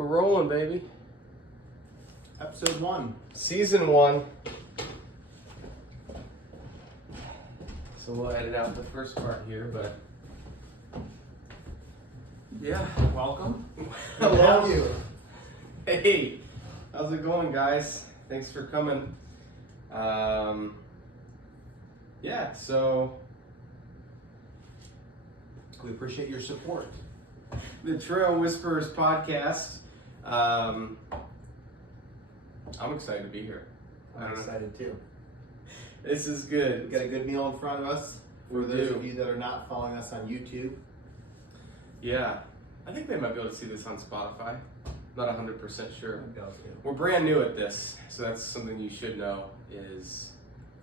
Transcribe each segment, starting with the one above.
We're rolling, baby. Episode 1. Season 1. So we'll edit out the first part here, but yeah. Welcome. Hello. Thank you. Hey, how's it going, guys? Thanks for coming. Yeah, so We appreciate your support. the Trail Whisperers podcast. I'm excited to be here. I'm excited too. This is good. We've got a good meal in front of us. For We those do. of you that are not following us on YouTube, Yeah, I think they might be able to see this on Spotify. Not 100% sure. go to. We're brand new at this, so that's something you should know is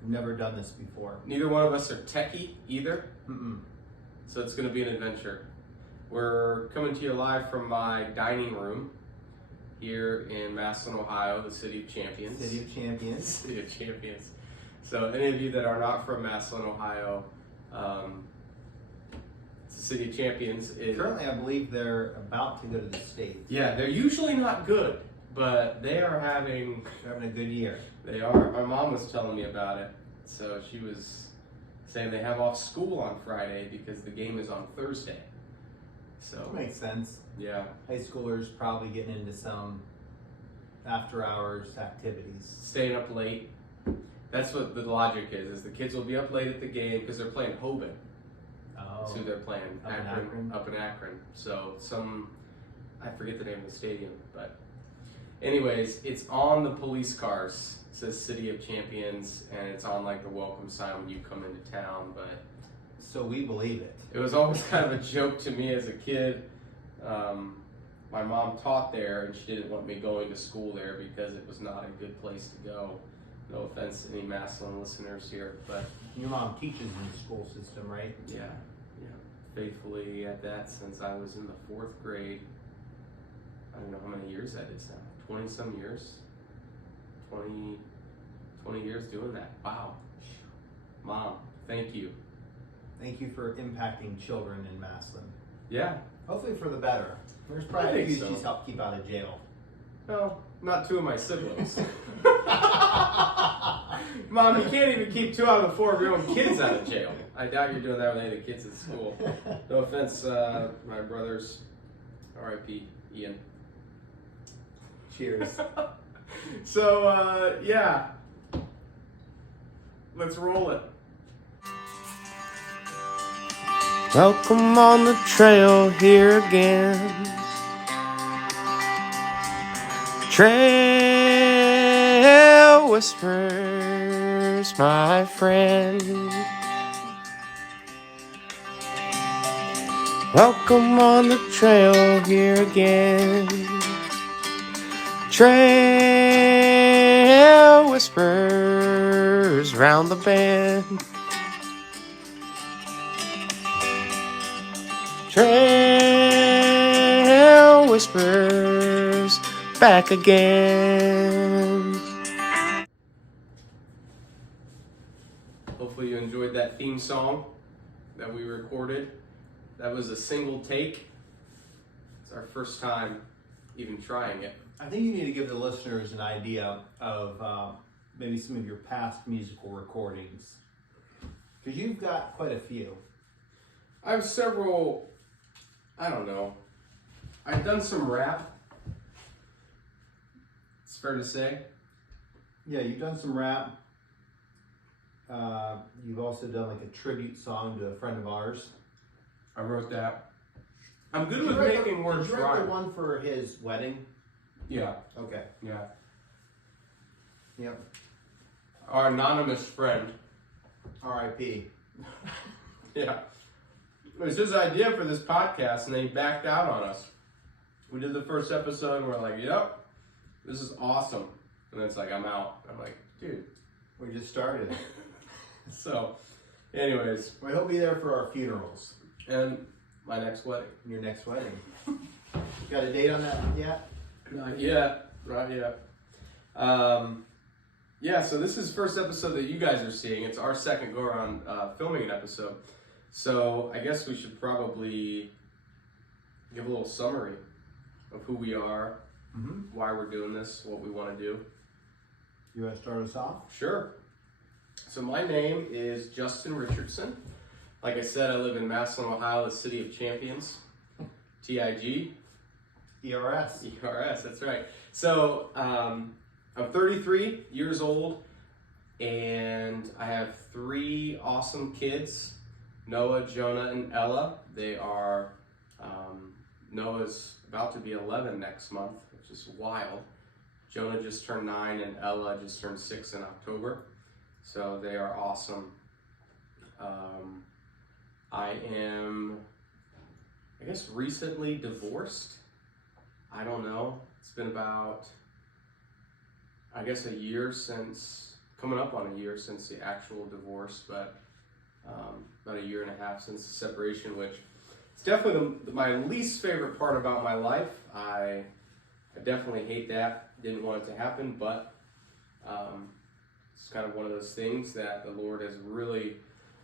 Never done this before. neither one of us are techie either, Mm-mm. so it's going to be an adventure. We're coming to you live from my dining room here in Massillon, Ohio, the City of Champions. City of Champions. City of Champions. So any of you that are not from Massillon, Ohio, it's the City of Champions. Currently, I believe they're about to go to the States. Yeah, they're usually not good, but they are having... They're having a good year. They are. My mom was telling me about it. So she was saying they have off school on Friday because the game is on Thursday. That So, makes sense. yeah. High schoolers probably getting into some after hours activities. Staying up late. That's what the logic is the kids will be up late at the game because they're playing Hoban. That's who they're playing. Up in Akron? Up in Akron. So I forget the name of the stadium, but anyways, it's on the police cars. It says City of Champions, and it's on like the welcome sign when you come into town, but So we believe it. it was always kind of a joke to me as a kid. My mom taught there, and she didn't want me going to school there because it was not a good place to go. No offense to any Massillon listeners here, but Your mom teaches in the school system, right? yeah, faithfully at that since I was in the 4th grade. I don't know how many years that is now. 20 some years. 20 years doing that. Wow. Mom, thank you. Thank you for impacting children in Massillon. Yeah. Hopefully for the better. There's I probably a think few so. she's helped keep out of jail. Well, not 2 of my siblings. Mom, you can't even keep 2 out of the 4 of your own kids out of jail. I doubt you're doing that with any of the kids at school. No offense, my brothers. R.I.P. Ian. Cheers. So, yeah. Let's roll it. Welcome on the trail here again. Trail Whispers, my friend. Welcome on the trail here again. Trail Whispers round the bend. Trail Whispers back again. Hopefully you enjoyed that theme song that we recorded. That was a single take. It's our first time even trying it. I think you need to give the listeners an idea of maybe some of your past musical recordings. Because you've got quite a few. I have several, I don't know. I've done some rap. It's fair to say. Yeah, you've done some rap. You've also done like a tribute song to a friend of ours. I wrote that. I'm good Did with you write making words Did you write the rhyme. one for his wedding? Yeah, Okay. yeah. Yep. Our anonymous friend. R.I.P. Yeah. It was his idea for this podcast, and then he backed out on us. We did the first episode, and we're like, yep, this is awesome. And then it's like, I'm out. I'm like, dude. We just started. So, anyways, Well, he'll be there for our funerals. and my next wedding. Your next wedding. Got a date on that yet? Not yet. Not yet. Yeah, so this is the first episode that you guys are seeing. It's our second go around filming an episode. So I guess we should probably give a little summary of who we are, Mm-hmm. why we're doing this, what we want to do. You want to start us off? Sure. So my name is Justin Richardson. Like I said, I live in Massillon, Ohio, the city of champions. TIG. ERS. ERS, that's right. So I'm 33 years old, and I have 3 awesome kids, Noah, Jonah, and Ella. They are, Noah's about to be 11 next month, which is wild. Jonah just turned 9, and Ella just turned 6 in October. So they are awesome. I am, I guess, recently divorced. I don't know. It's been about, I guess, a year since, coming up on a year since the actual divorce, but about a year and a half since the separation, which is definitely my least favorite part about my life. I definitely hate that. Didn't want it to happen, but it's kind of one of those things that the Lord has really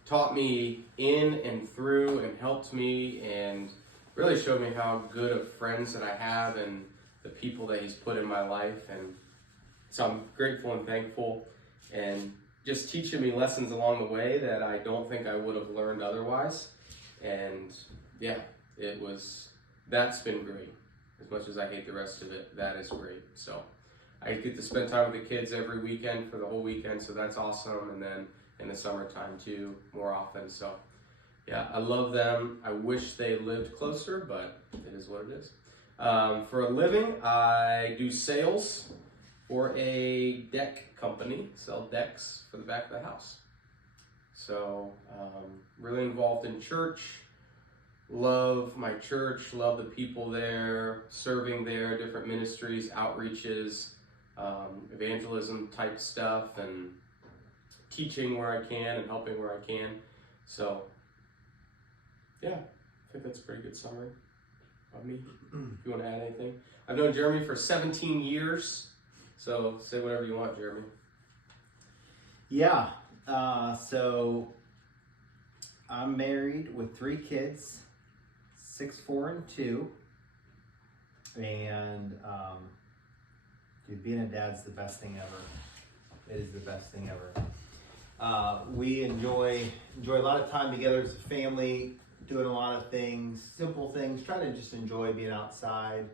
taught me in and through and helped me and really showed me how good of friends that I have and the people that He's put in my life. And so I'm grateful and thankful, and just teaching me lessons along the way that I don't think I would have learned otherwise. And yeah, that's been great. As much as I hate the rest of it, that is great. So I get to spend time with the kids every weekend for the whole weekend, so that's awesome. And then in the summertime too, more often. So yeah, I love them. I wish they lived closer, but it is what it is. For a living, I do sales for a deck company, sell decks for the back of the house. So really involved in church, love my church, love the people there, serving there, different ministries, outreaches, evangelism type stuff, and teaching where I can and helping where I can. So yeah, I think that's a pretty good summary of me. If you want to add anything. I've known Jeremy for 17 years, so say whatever you want, Jeremy. Yeah, so I'm married with 3 kids, 6, 4, and 2. And dude, being a dad's the best thing ever. It is the best thing ever. We enjoy a lot of time together as a family, doing a lot of things, simple things, trying to just enjoy being outside.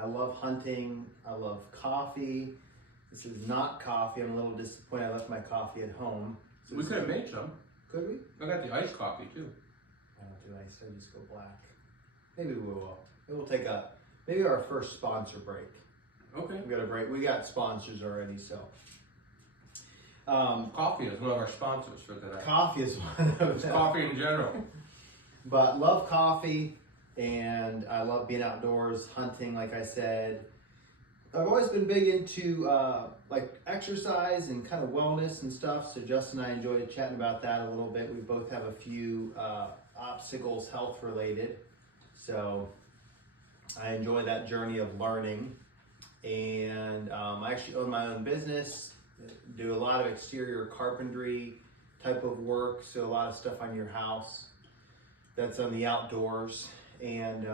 I love hunting. I love coffee. This is not coffee. I'm a little disappointed I left my coffee at home. So We could have made some. Could we? I got the iced coffee too. I don't do ice. I just go black. Maybe we will. Maybe we'll take maybe our first sponsor break. Okay. We got a break. We got sponsors already, so. Coffee is one of our sponsors for today. Coffee is one of It's them. coffee in general. But love coffee, and I love being outdoors, hunting, like I said. I've always been big into like exercise and kind of wellness and stuff. So Justin and I enjoyed chatting about that a little bit. We both have a few obstacles health related. So I enjoy that journey of learning. And I actually own my own business, do a lot of exterior carpentry type of work. So a lot of stuff on your house that's on the outdoors. And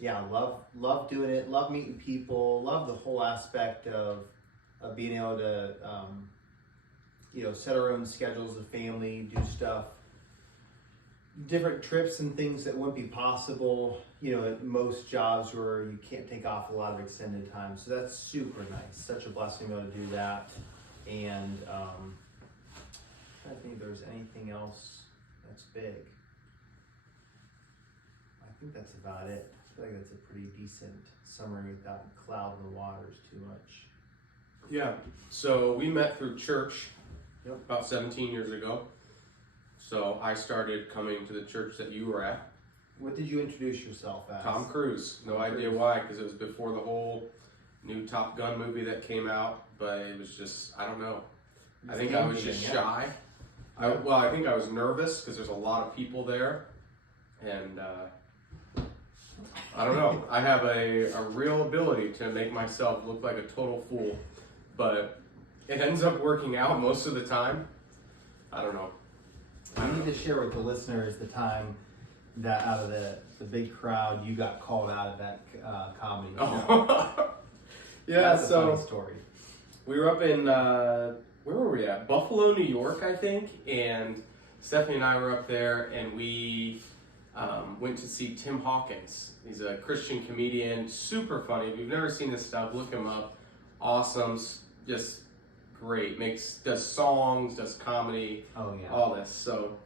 yeah, love doing it, love meeting people, love the whole aspect of being able to, set our own schedules of family, do stuff, different trips and things that wouldn't be possible, at most jobs where you can't take off a lot of extended time. So that's super nice, such a blessing to be able to do that. And I think if there's anything else that's big. I think that's about it. I feel like that's a pretty decent summary without clouding the waters too much. Yeah. So we met through church Yep. about 17 years ago. So I started coming to the church that you were at. What did you introduce yourself as? Tom Cruise. No idea why, because it was before the whole new Top Gun movie that came out. But it was just, I don't know. I think I was just shy. I think I was nervous because there's a lot of people there. And I don't know. I have a real ability to make myself look like a total fool. But it ends up working out most of the time. I don't know. I need to share with the listeners the time that out of the the big crowd, you got called out of that comedy show. Oh. Yeah, That's a so funny story. we were up in, where were we at? Buffalo, New York, I think. And Stephanie and I were up there, and we went to see Tim Hawkins. He's a Christian comedian, super funny. If you've never seen his stuff, look him up. Awesome, just great. Does songs, does comedy, Oh yeah. all this. So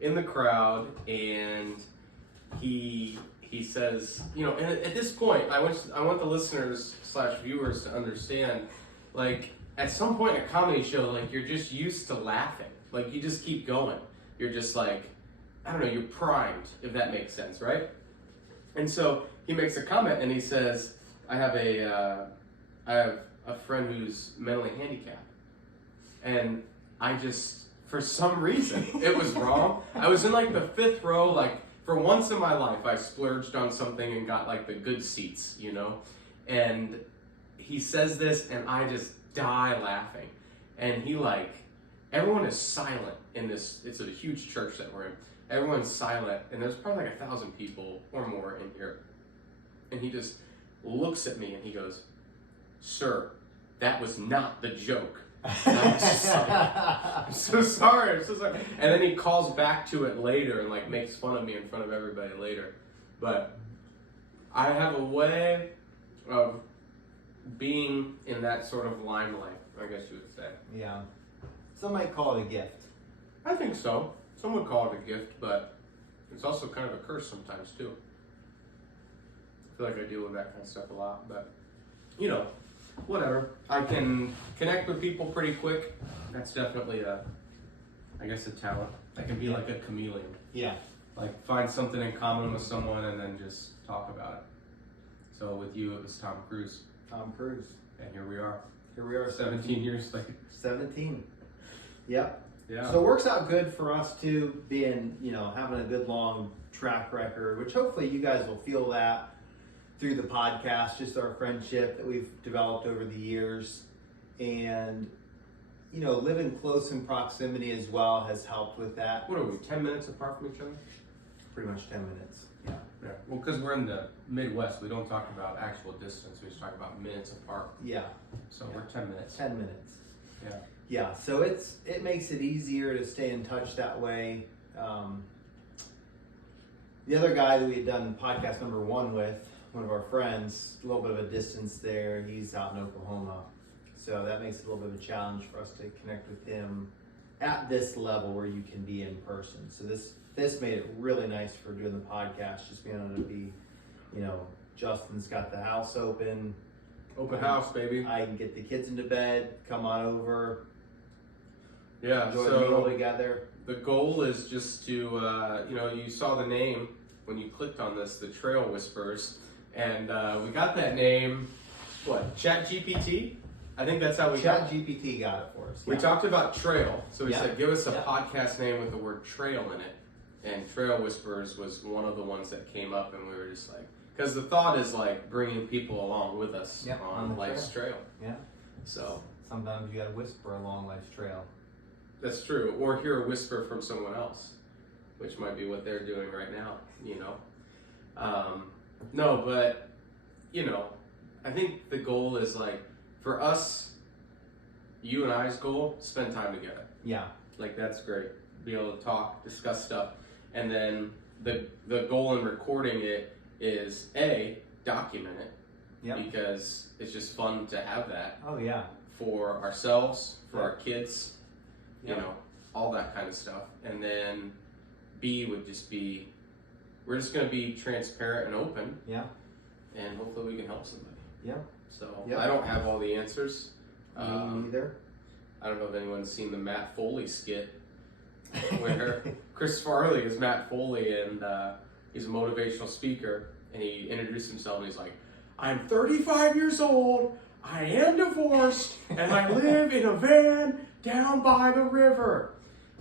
in the crowd, and he says, you know, and at this point, I want the listeners / viewers to understand, like, at some point in a comedy show, like, you're just used to laughing. Like, you just keep going. You're just like, I don't know, you're primed, if that makes sense, right? And so he makes a comment and he says, I have a friend who's mentally handicapped. And I just, for some reason, it was wrong. I was in like the 5th row, like, for once in my life, I splurged on something and got like the good seats, you know? And he says this and I just die laughing. And he like, everyone is silent in this, it's a huge church that we're in. Everyone's silent and there's probably like 1,000 people or more in here. And he just looks at me and he goes, "Sir, that was not the joke." And I was just like, I'm so sorry. And then he calls back to it later and like makes fun of me in front of everybody later. But I have a way of being in that sort of limelight, I guess you would say. Yeah. Some might call it a gift. I think so. Some would call it a gift, but it's also kind of a curse sometimes too. I feel like I deal with that kind of stuff a lot, but you know, whatever. I can connect with people pretty quick. That's definitely I guess a talent. I can be like a chameleon. Yeah. Like find something in common with someone and then just talk about it. So with you, it was Tom Cruise. Tom Cruise. And here we are. Here we are. 17 years later. 17. Yep. Yeah. So it works out good for us too, being, you know, having a good long track record, which hopefully you guys will feel that through the podcast, just our friendship that we've developed over the years. And, you know, living close in proximity as well has helped with that. What are we, 10 minutes apart from each other? Pretty much 10 minutes. Yeah. Yeah. Well, because we're in the Midwest, we don't talk about actual distance. We just talk about minutes apart. Yeah. So we're 10 minutes. 10 minutes. Yeah. Yeah. So it makes it easier to stay in touch that way. The other guy that we had done podcast number 1 with, one of our friends, a little bit of a distance there. He's out in Oklahoma. So that makes it a little bit of a challenge for us to connect with him at this level where you can be in person. So this made it really nice for doing the podcast, just being able to be, you know, Justin's got the house open. Open house, baby. I can get the kids into bed, come on over, Yeah, enjoy the meal so together. the goal is just to, you know, you saw the name when you clicked on this, the Trail Whisperers. And we got that name, what, ChatGPT? I think that's how we got it. ChatGPT got it for us. We talked about trail, so we Yeah. said give us a Yeah. podcast name with the word trail in it. And Trail Whisperers was one of the ones that came up, and we were just like, because the thought is like bringing people along with us Yeah, on on the life's trail. Yeah. So Sometimes you gotta whisper along life's trail. that's true, or hear a whisper from someone else, which might be what they're doing right now, you know. No, but you know, I think the goal is like for us, you and I's goal, spend time together. Yeah. Like that's great. Be able to talk, discuss stuff, and then the goal in recording it is document it, Yep. because it's just fun to have that Oh yeah. for ourselves, for Yeah. our kids, you Yeah. know, all that kind of stuff. And then B would just be, we're just going to be transparent and open, Yeah. and hopefully we can help somebody. Yeah. So Yeah. I don't have all the answers. Me neither. I don't know if anyone's seen the Matt Foley skit where Chris Farley is Matt Foley, and he's a motivational speaker, and he introduced himself and he's like, "I'm 35 years old, I am divorced, and I live in a van down by the river."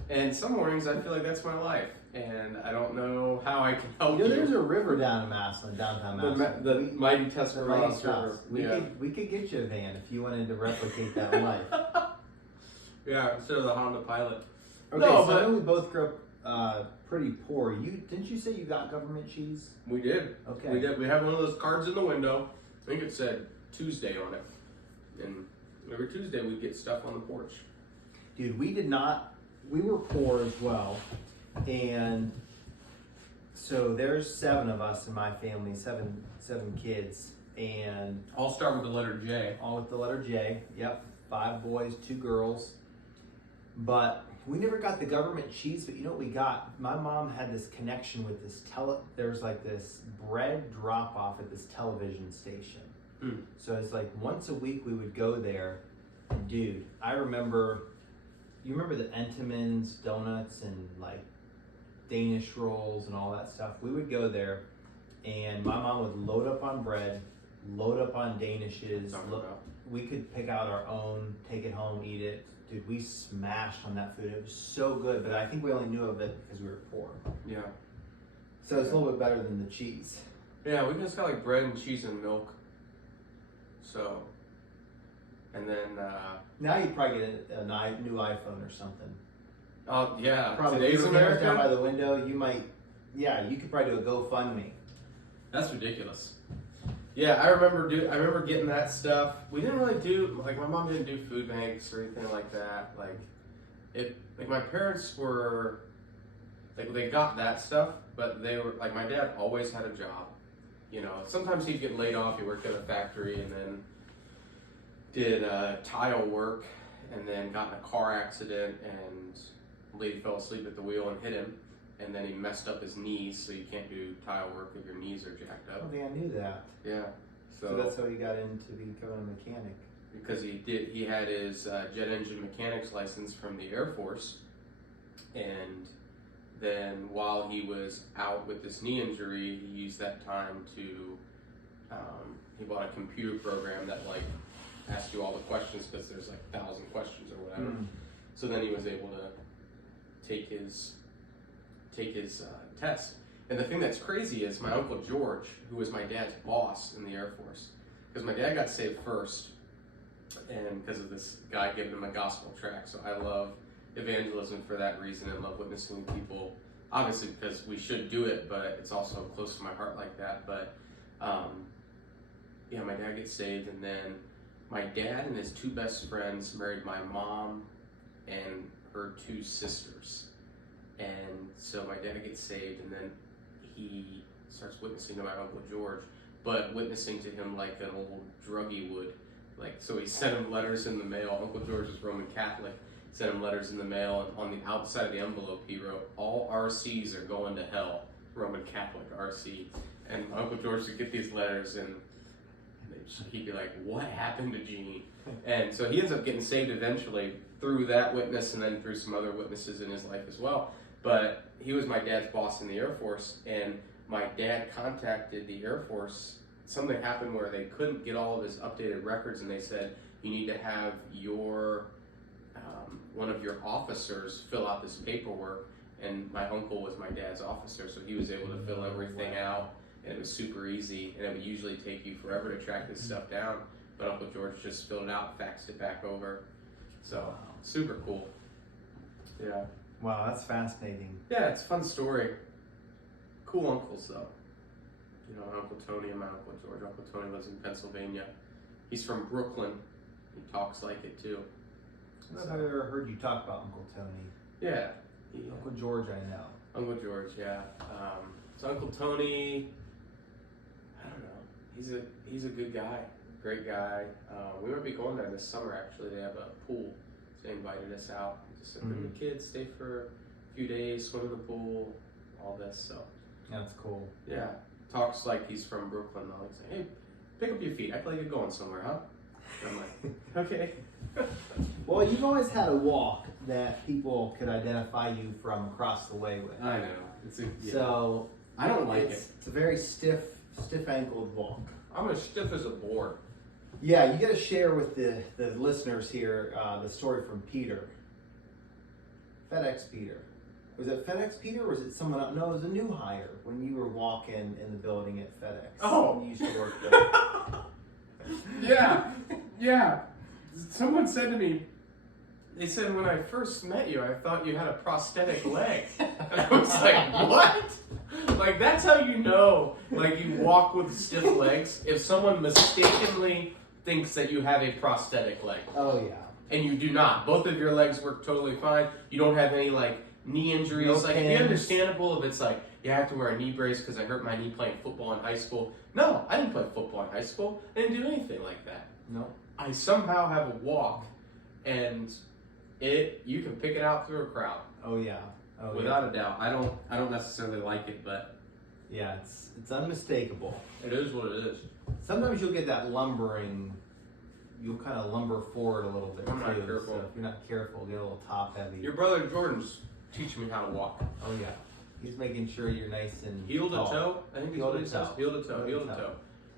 And some mornings I feel like that's my life, and I don't know how I can help You you. know, there's a river down in Massillon, downtown Massillon. The mighty The Tuscarawas Mighty River. Tusk. We could get you a van if you wanted to replicate that life. Yeah, instead of the Honda Pilot. Okay, No, so I but- know we both grew up pretty poor. Didn't you say you got government cheese? We did. Okay. We did. We had one of those cards in the window. I think it said Tuesday on it. And every Tuesday we'd get stuff on the porch. Dude, we did not. We were poor as well, and so there's 7 of us in my family, seven kids, and I'll start with the letter J. all with the letter J. Yep, 5 boys, 2 girls. But we never got the government cheese. But you know what we got? My mom had this connection with this There's like this bread drop off at this television station. Mm. So it's like once a week we would go there. And dude, I remember. You remember the Entenmann's donuts and like Danish rolls and all that stuff? We would go there, and my mom would load up on bread, load up on Danishes. We could pick out our own, take it home, eat it. Dude, we smashed on that food. It was so good, but I think we only knew of it because we were poor. Yeah. So it's a little bit better than the cheese. Yeah, we just got like bread and cheese and milk. So, and then, Now you'd probably get a new iPhone or something. oh yeah, Probably today's down by America. the window, you might, you could probably do a GoFundMe. That's ridiculous. Yeah, I remember getting that stuff. We didn't really do, like, my mom didn't do food banks or anything like that. Like my parents were, like, they got that stuff, but they were, like, my dad always had a job. You know, sometimes he'd get laid off, he worked at a factory, and then did tile work, and then got in a car accident, and a lady fell asleep at the wheel and hit him. And then he messed up his knees, so you can't do tile work if your knees are jacked I up. don't think I knew that. Yeah. So that's how he got into becoming a mechanic. Because he had his jet engine mechanics license from the Air Force, and then while he was out with this knee injury, he used that time to he bought a computer program that like asks you all the questions because there's like 1,000 questions or whatever. So then he was able to take his test. And the thing that's crazy is my Uncle George, who was my dad's boss in the Air Force, because my dad got saved first, and because of this guy giving him a gospel tract. So I love evangelism for that reason and love witnessing to people, obviously because we should do it, but it's also close to my heart like that. But yeah, my dad gets saved, and then my dad and his 2 best friends married my mom and her 2 sisters. And so my dad gets saved, and then he starts witnessing to my Uncle George, but witnessing to him like an old druggie would. Like, so he sent him letters in the mail. Uncle George is Roman Catholic. Sent him letters in the mail, and on the outside of the envelope he wrote, "All RCs are going to hell, Roman Catholic RC." And my Uncle George would get these letters, and he'd be like, "What happened to Gene?" And so he ends up getting saved eventually through that witness, and then through some other witnesses in his life as well. But he was my dad's boss in the Air Force, and my dad contacted the Air Force. Something happened where they couldn't get all of his updated records, and they said, "You need to have your one of your officers fill out this paperwork." And my uncle was my dad's officer, so he was able to fill everything out, and it was super easy. And it would usually take you forever to track this stuff down, but Uncle George just filled it out, faxed it back over. So super cool. Yeah. Wow, that's fascinating. Yeah, it's a fun story. Cool uncles, though. You know, Uncle Tony and my Uncle George. Uncle Tony lives in Pennsylvania. He's from Brooklyn. He talks like it, too. I don't know if I've ever heard you talk about Uncle Tony. Yeah. Uncle George, I know. Uncle George, yeah. So Uncle Tony, I don't know. He's a good guy. Great guy. We might be going there this summer, actually. They have a pool. So they invited us out. Just said, bring the kids, stay for a few days, swim in the pool, all this. So That's cool. yeah, talks like he's from Brooklyn. Though. He's like, "Hey, pick up your feet. Act like you're going somewhere, huh?" And I'm like, "Okay." Well, you've always had a walk that people could identify you from across the way with. I know. Yeah. So I don't like it. It's a very stiff ankled walk. I'm as stiff as a board. Yeah, you got to share with the listeners here the story from Peter. FedEx Peter. Was it FedEx Peter or was it someone else? No, it was a new hire when you were walking in the building at FedEx. Oh. You used to work there. Yeah. Someone said to me, They said when I first met you, I thought you had a prosthetic leg. And I was like, what? Like, that's how you know, like, you walk with stiff legs. If someone mistakenly thinks that you have a prosthetic leg. Oh yeah. And you do not. Both of your legs work totally fine. You don't have any, like, knee injuries. No Like, it'd be pins. understandable if it's like, yeah, I have to wear a knee brace because I hurt my knee playing football in high school. No, I didn't play football in high school. I didn't do anything like that. No. I somehow have a walk, and you can pick it out through a crowd. Oh yeah. Oh Without a doubt. I don't necessarily like it, but yeah. It's unmistakable. it is what it is. Sometimes you'll get that lumbering. You'll kind of lumber forward a little bit I'm not too. careful. So if you're not careful, get a little top heavy. Your brother Jordan's teaching me how to walk. Oh yeah. He's making sure you're nice and Heel to tall. toe, I think is Heel what to he says. toe. Heel to toe, heel to toe.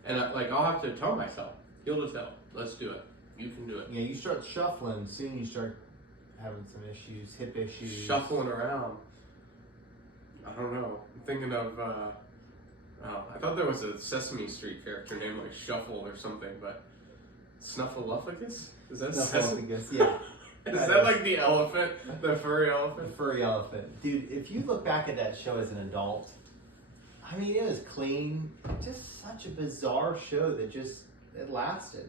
And I'll have to tell myself, heel to toe. Let's do it. You can do it. Yeah, you start shuffling, soon you start having some issues, hip issues. Shuffling around. I don't know. I'm thinking of. I thought there was a Sesame Street character named like Shuffle or something, but Snuffleupagus? Is that Sesame? Snuffleupagus, yeah. Is that like the elephant, the furry The elephant? furry elephant. Dude, if you look back at that show as an adult, I mean, it was clean. Just such a bizarre show that it lasted.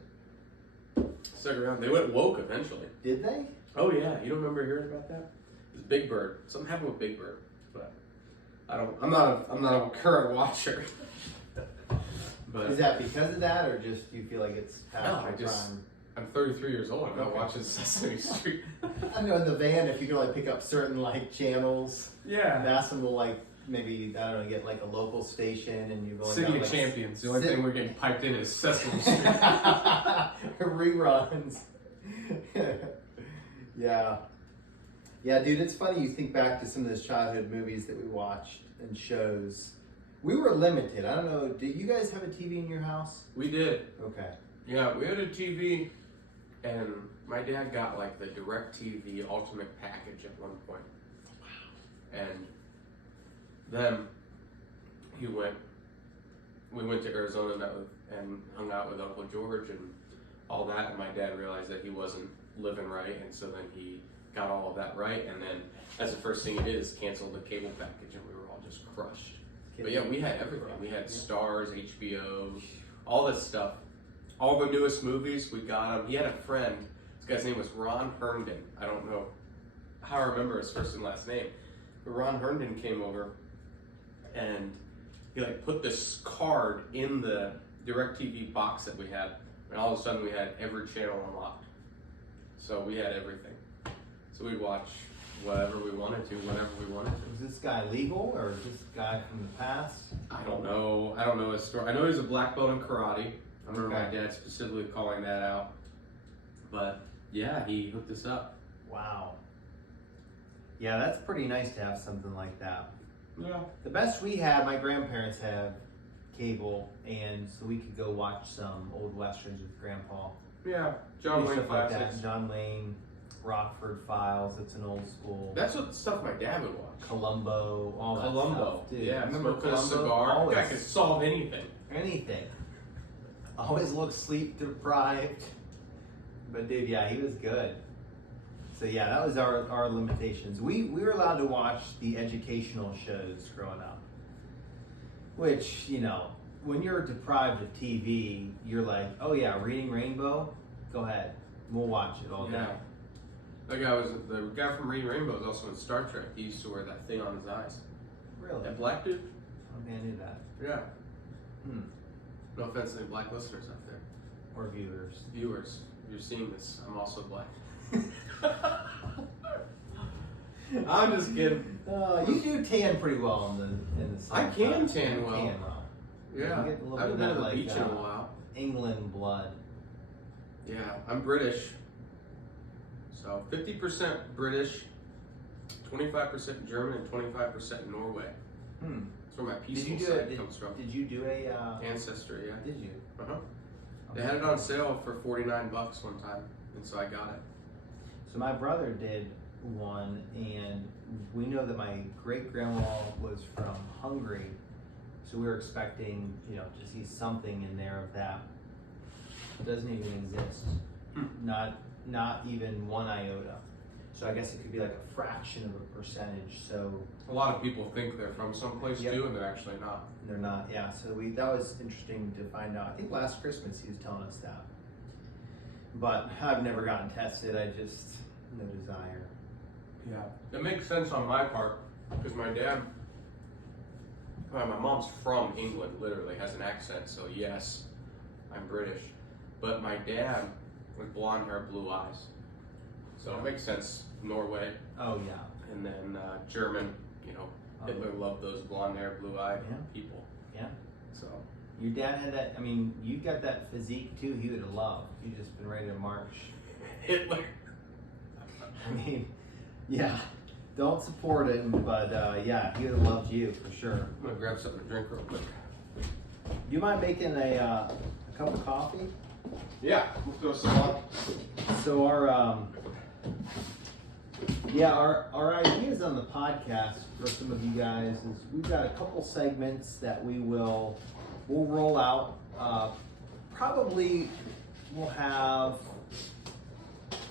Stuck around. They went woke eventually. Did they? Oh yeah, you don't remember hearing about that? It was Big Bird. Something happened with Big Bird, but I'm not a current watcher. But Is that because of that, or just you feel like it's past No, your I just- prime? I'm 33 years old. I'm not Okay. watching Sesame Street. I know in the van, if you can only pick up certain like channels, and Yeah. ask them to like maybe I don't know get like a local station, and you've only City got, of like, Champions. The only sit- thing we're getting piped in is Sesame Street. reruns. Yeah. Yeah, dude, it's funny you think back to some of those childhood movies that we watched and shows. We were limited. I don't know, did you guys have a TV in your house? We did. Okay. Yeah, we had a TV, and my dad got like the DirecTV Ultimate package at one point. And then we went to Arizona and hung out with Uncle George and all that, and my dad realized that he wasn't living right, and so then he got all of that right, and then that's the first thing he did is cancel the cable package, and we were all just crushed. But yeah, we had everything. We had Stars, HBO, all this stuff. All the newest movies, we got him. He had a friend. This guy's name was Ron Herndon. I don't know how I remember his first and last name. But Ron Herndon came over, and he like put this card in the DirecTV box that we had, and all of a sudden we had every channel unlocked. So we had everything. So we'd watch whatever we wanted to, whenever we wanted to. Was this guy legal, or is this guy from the past? I don't know. I don't know his story. I know he's a black belt in karate. I remember Okay. my dad specifically calling that out. But yeah, he hooked us up. Wow. Yeah, that's pretty nice to have something like that. Yeah. The best we had, my grandparents have cable, and so we could go watch some old westerns with Grandpa. Yeah. John Wayne Stuff like that. classics. John Wayne, Rockford Files. It's an old school. That's what stuff my dad would watch. Columbo, all that Columbo. stuff. Dude, Yeah, remember smoking a Columbo? cigar. Always, That guy could solve anything. anything. Always looked sleep deprived. But dude, yeah, he was good. So yeah, that was our limitations. We were allowed to watch the educational shows growing up. Which, you know, when you're deprived of TV, you're like, oh yeah, Reading Rainbow, go ahead. We'll watch it all day. Yeah. That guy was the guy from Reading Rainbow was also in Star Trek. He used to wear that thing on his eyes. Really? That black dude? Okay, I knew that. Yeah. Hmm. No offense to any black listeners out there. Or viewers. Viewers, if you're seeing this, I'm also black. I'm just kidding. You do tan pretty well in the sun. I can tan You well. Tan well. Yeah. You get a little I haven't bit been of to the that, beach in a like, while. England blood. Yeah, I'm British. So 50% British, 25% German, and 25% Norway. Hmm. That's where my Did peaceful you do side it? comes from. Did you do a? Ancestry, yeah. Did you? Uh-huh. They had it on sale for $49 one time, and so I got it. So my brother did one, and we know that my great grandma was from Hungary, so we were expecting, you know, to see something in there of that. It doesn't even exist. Hmm. Not even one iota. So I guess it could be like a fraction of a percentage. So A lot of people think they're from someplace Yep. too, and they're actually not. they're not. Yeah. So that was interesting to find out. I think last Christmas he was telling us that. But I've never gotten tested. I just no desire. Yeah, it makes sense on my part because my dad, my mom's from England, literally has an accent. So yes, I'm British, but my dad was blonde hair, blue eyes. So it makes sense. Norway, Oh yeah. and then German. You know, Hitler loved those blonde hair, blue eyed Yeah. people. Yeah. So Your dad had that. I mean, you got that physique too. He would have loved. You just been ready to march. Hitler. I mean, yeah. Don't support him, but yeah, he would have loved you for sure. I'm gonna grab something to drink real quick. Do you mind making a cup of coffee? Yeah, let's go salon. So our ideas on the podcast for some of you guys is we've got a couple segments that we'll roll out. Probably we'll have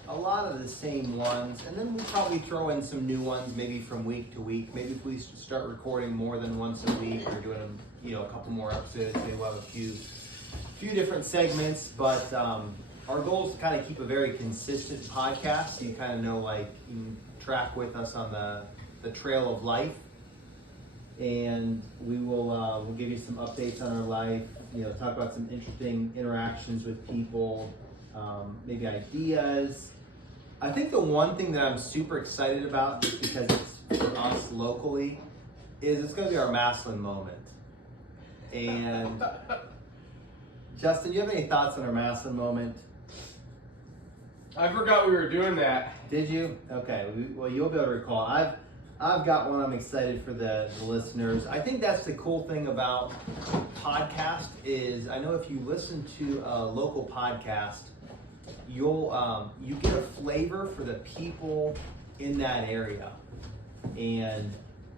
a lot of the same ones, and then we'll probably throw in some new ones, maybe from week to week. Maybe if we start recording more than once a week, or doing a couple more episodes, maybe we'll have a few different segments. But our goal is to kind of keep a very consistent podcast, so you kind of know, like, you can track with us on the trail of life, and we'll give you some updates on our life. Talk about some interesting interactions with people, maybe ideas. I think the one thing that I'm super excited about, just because it's for us locally, is it's going to be our Maslin moment. And Justin, do you have any thoughts on our Maslin moment? I forgot we were doing that. Did you? Okay. Well, you'll be able to recall. I've got one. I'm excited for the listeners. I think that's the cool thing about podcast is I know if you listen to a local podcast, you get a flavor for the people in that area, and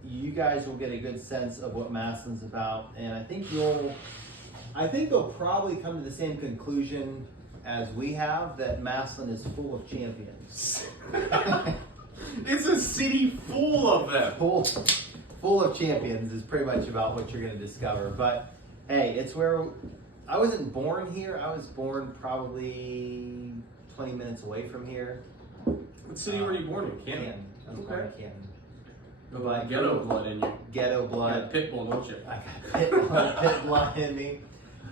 you guys will get a good sense of what Maslin's about. And I think they'll probably come to the same conclusion as we have, that Maslin is full of champions. It's a city full of them. Full of champions is pretty much about what you're going to discover. But hey, it's where I wasn't born here. I was born probably 20 minutes away from here. What city were you born in? Canton. I was born in Canton. But ghetto blood in you. Ghetto You blood. got pit bull, don't you? I got pit blood in me.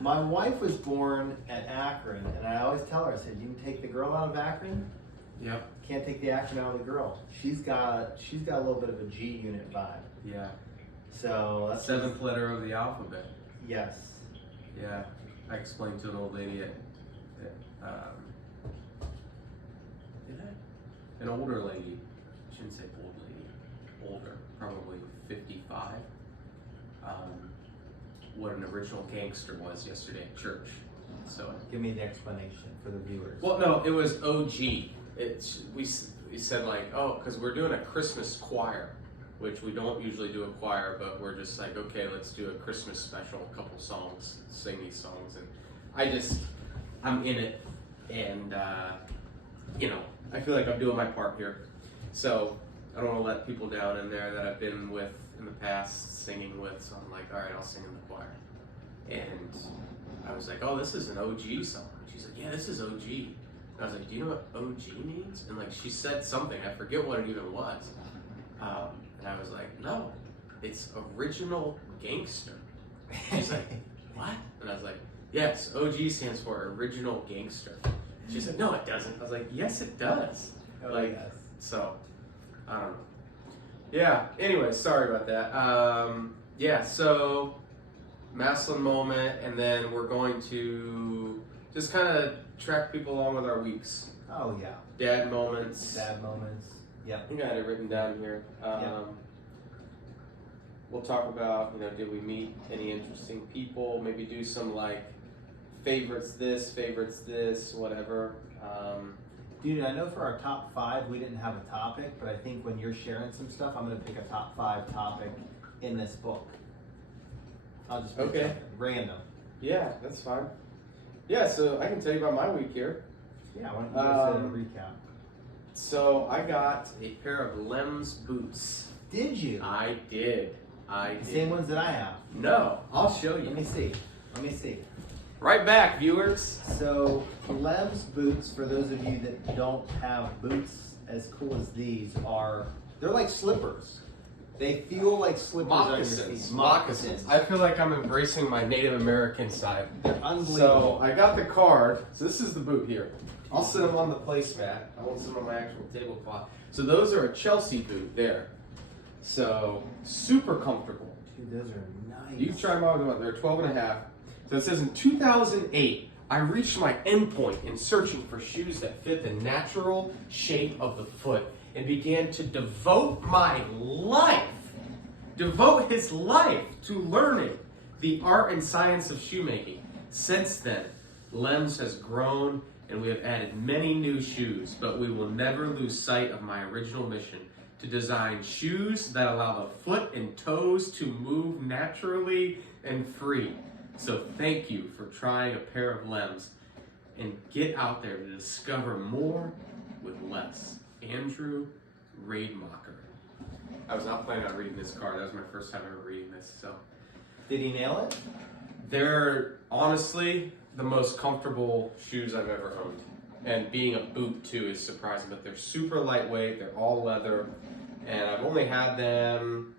My wife was born at Akron, and I always tell her, I said, you can take the girl out of Akron, Yep. can't take the Akron out of the girl. She's got a little bit of a G unit vibe. Yeah. So that's Seventh letter of the alphabet. Yes. Yeah. I explained to an old lady did I? An older lady. I shouldn't say old lady. Older. Probably 55. What an original gangster was yesterday at church. So Give me the explanation for the viewers. well, no, it was OG. We said like, oh, because we're doing a Christmas choir, which we don't usually do a choir, but we're just like, okay, let's do a Christmas special, a couple songs, sing these songs, and I'm in it, and I feel like I'm doing my part here, so I don't want to let people down in there that I've been with in the past, singing with, so I'm like, all right, I'll sing in the choir, and I was like, oh, this is an OG song. She's like, yeah, this is OG. And I was like, do you know what OG means? And like, she said something, I forget what it even was. And I was like, no, it's original gangster. She's like, what? And I was like, yes, OG stands for original gangster. She's like, no, it doesn't. I was like, yes, it does. Oh, like, yes. so, I don't know. Yeah, anyway, sorry about that. Yeah, so Maslin moment, and then we're going to just kind of track people along with our weeks. Oh yeah. Dad moments. Sad moments. I Yep. think I had it written down here. We'll talk about, did we meet any interesting people? Maybe do some like favorites this, whatever. Dude, I know for our top 5 we didn't have a topic, but I think when you're sharing some stuff, I'm gonna pick a top 5 topic in this book. I'll just pick Okay. something random. Yeah, that's fine. Yeah, so I can tell you about my week here. Yeah, why don't you just a recap? So I got a pair of Lems boots. Did you? I did. The same ones that I have. No, I'll show Let you. me see. Let me see. Right back, viewers. So Lems boots, for those of you that don't have boots as cool as these, they're like slippers. They feel like slippers on your Moccasins. feet. Moccasins. I feel like I'm embracing my Native American side. They're So unbelievable. I got the card. So this is the boot here. I'll sit them on the placemat. I won't sit them on my actual tablecloth. So those are a Chelsea boot there. So super comfortable. Dude, those are nice. You can try them out. They're 12 and a half. So it says in 2008, I reached my endpoint in searching for shoes that fit the natural shape of the foot and began to devote his life to learning the art and science of shoemaking. Since then, Lems has grown and we have added many new shoes, but we will never lose sight of my original mission to design shoes that allow the foot and toes to move naturally and free. So thank you for trying a pair of Lems and get out there to discover more with less. Andrew Rademacher. I was not planning on reading this card. That was my first time ever reading this. So Did he nail it? they're honestly the most comfortable shoes I've ever owned. And being a boot too is surprising, but they're super lightweight. They're all leather. And I've only had them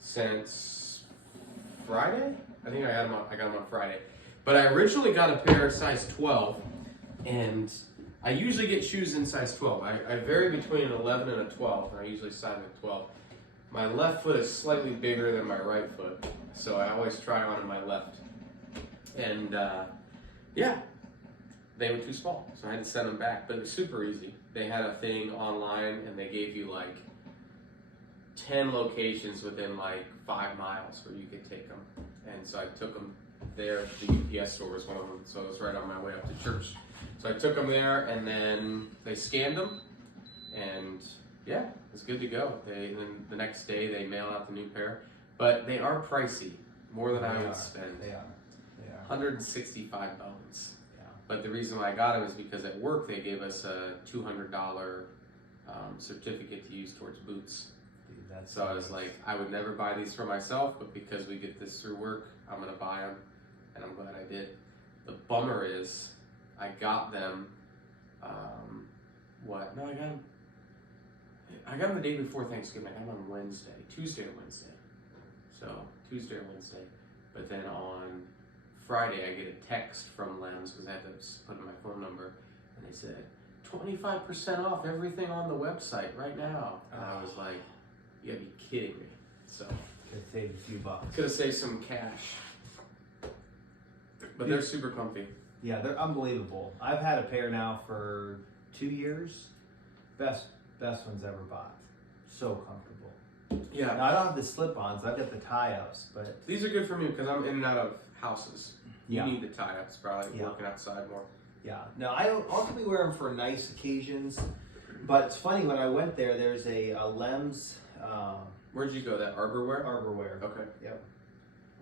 since Friday. I think I got them on Friday. But I originally got a pair size 12, and I usually get shoes in size 12. I vary between an 11 and a 12, and I usually size a 12. My left foot is slightly bigger than my right foot, so I always try on in my left. And yeah, they were too small, so I had to send them back, but it was super easy. They had a thing online, and they gave you like 10 locations within like 5 miles where you could take them. And so I took them there. The UPS store was one of them, so it was right on my way up to church. So I took them there, and then they scanned them, and yeah, it was good to go. Then the next day they mailed out the new pair, but they are pricey, more than I would spend. They are. 165 bones. Yeah. But the reason why I got them is because at work they gave us a $200 certificate to use towards boots. Dude, that's So I was like, I would never buy these for myself, but because we get this through work, I'm gonna buy them, and I'm glad I did. The bummer is, I got them. No, I got them the day before Thanksgiving. I got them on Tuesday or Wednesday. So Tuesday or Wednesday, but then on Friday I get a text from Lems because I had to put in my phone number, and they said 25% off everything on the website right now. And I was like, you gotta be kidding me. So Could save a few bucks. could have saved some cash. But they're super comfy. Yeah, they're unbelievable. I've had a pair now for 2 years. Best ones ever bought. So comfortable. Yeah. Now I don't have the slip-ons. I've got the tie-ups, but These are good for me because I'm in and out of houses. You Yeah. need the tie-ups, probably Yeah. working outside more. yeah. Now I don't ultimately wear them for nice occasions. But it's funny, when I went there, there's a Lems Where'd you go? That Arbor Wear? Arbor Wear. Okay. Yep.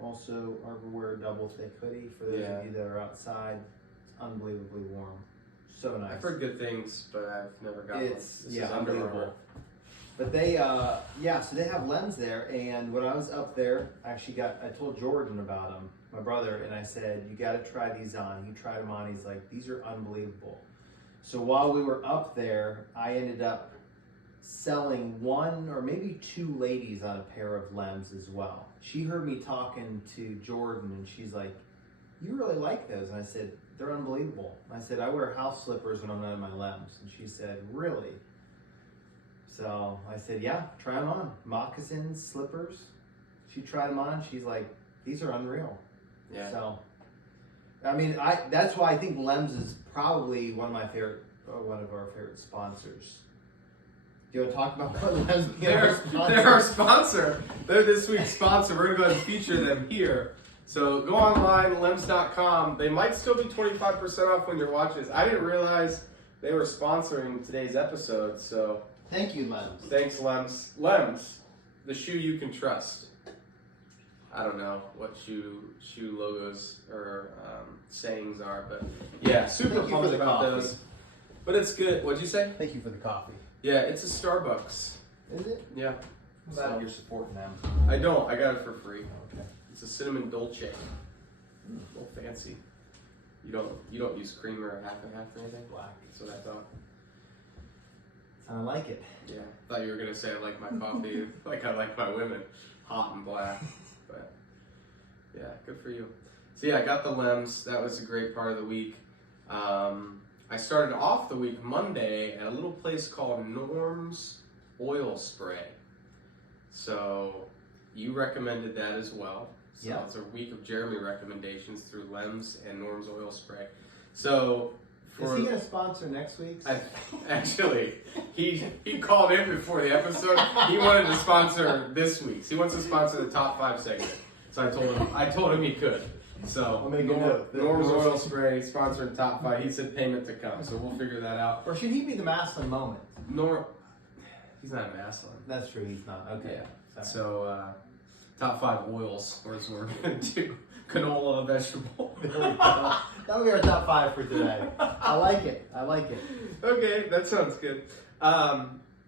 Also, Arbor Wear double thick hoodie for those Yeah. of you that are outside. It's unbelievably warm. So nice. I've heard good things, but I've never got one. It's This is Under unbelievable. Armour. But they, so they have Lems there. And when I was up there, I told Jordan about them, my brother, and I said, you got to try these on. He tried them on. He's like, these are unbelievable. So while we were up there, I ended up selling one or maybe two ladies on a pair of Lems as well. She heard me talking to Jordan, and she's like, you really like those? And I said, they're unbelievable. I said, I wear house slippers when I'm not in my Lems. And she said, really? So I said, yeah, try them on. Moccasins, slippers. She tried them on. She's like, these are unreal. Yeah. So, I mean, that's why I think Lems is probably one of our favorite sponsors. Do you want to talk about what Lems being our sponsor? They're our sponsor. They're this week's sponsor. We're going to go ahead and feature them here. So go online, lems.com. They might still be 25% off when you're watching this. I didn't realize they were sponsoring today's episode. So Thank you, Lems. thanks, Lems. Lems, the shoe you can trust. I don't know what shoe logos or sayings are, but yeah, super Thank you for pumped the about coffee. those. But it's good. What'd you say? Thank you for the coffee. Yeah, it's a Starbucks. Is it? Yeah. I'm glad you're supporting them. I don't. I got it for free. Okay. It's a cinnamon dolce. A little fancy. You don't use cream or half and half or anything? Black. That's what I thought. I like it. Yeah. Thought you were gonna say I like my coffee like I like my women. Hot and black. But yeah, good for you. So yeah, I got the Lems. That was a great part of the week. I started off the week Monday at a little place called Norm's Oil Spray. So you recommended that as well. So Yeah. it's a week of Jeremy recommendations through Lems and Norm's Oil Spray. So Is he gonna sponsor next week's? Actually, he called in before the episode. He wanted to sponsor this week's. He wants to sponsor the top 5 segment. So I told him he could. So I'll make a note. Norm's Oil Spray sponsoring top 5. He said payment to come, so we'll figure that out. Or should he be the Maslin moment? He's not a Maslin. That's true. He's not. Okay. Yeah. Sorry. So top 5 oils. Where's we're gonna do canola, vegetable. There we go. That'll be our top 5 for today. I like it. I like it. Okay, that sounds good.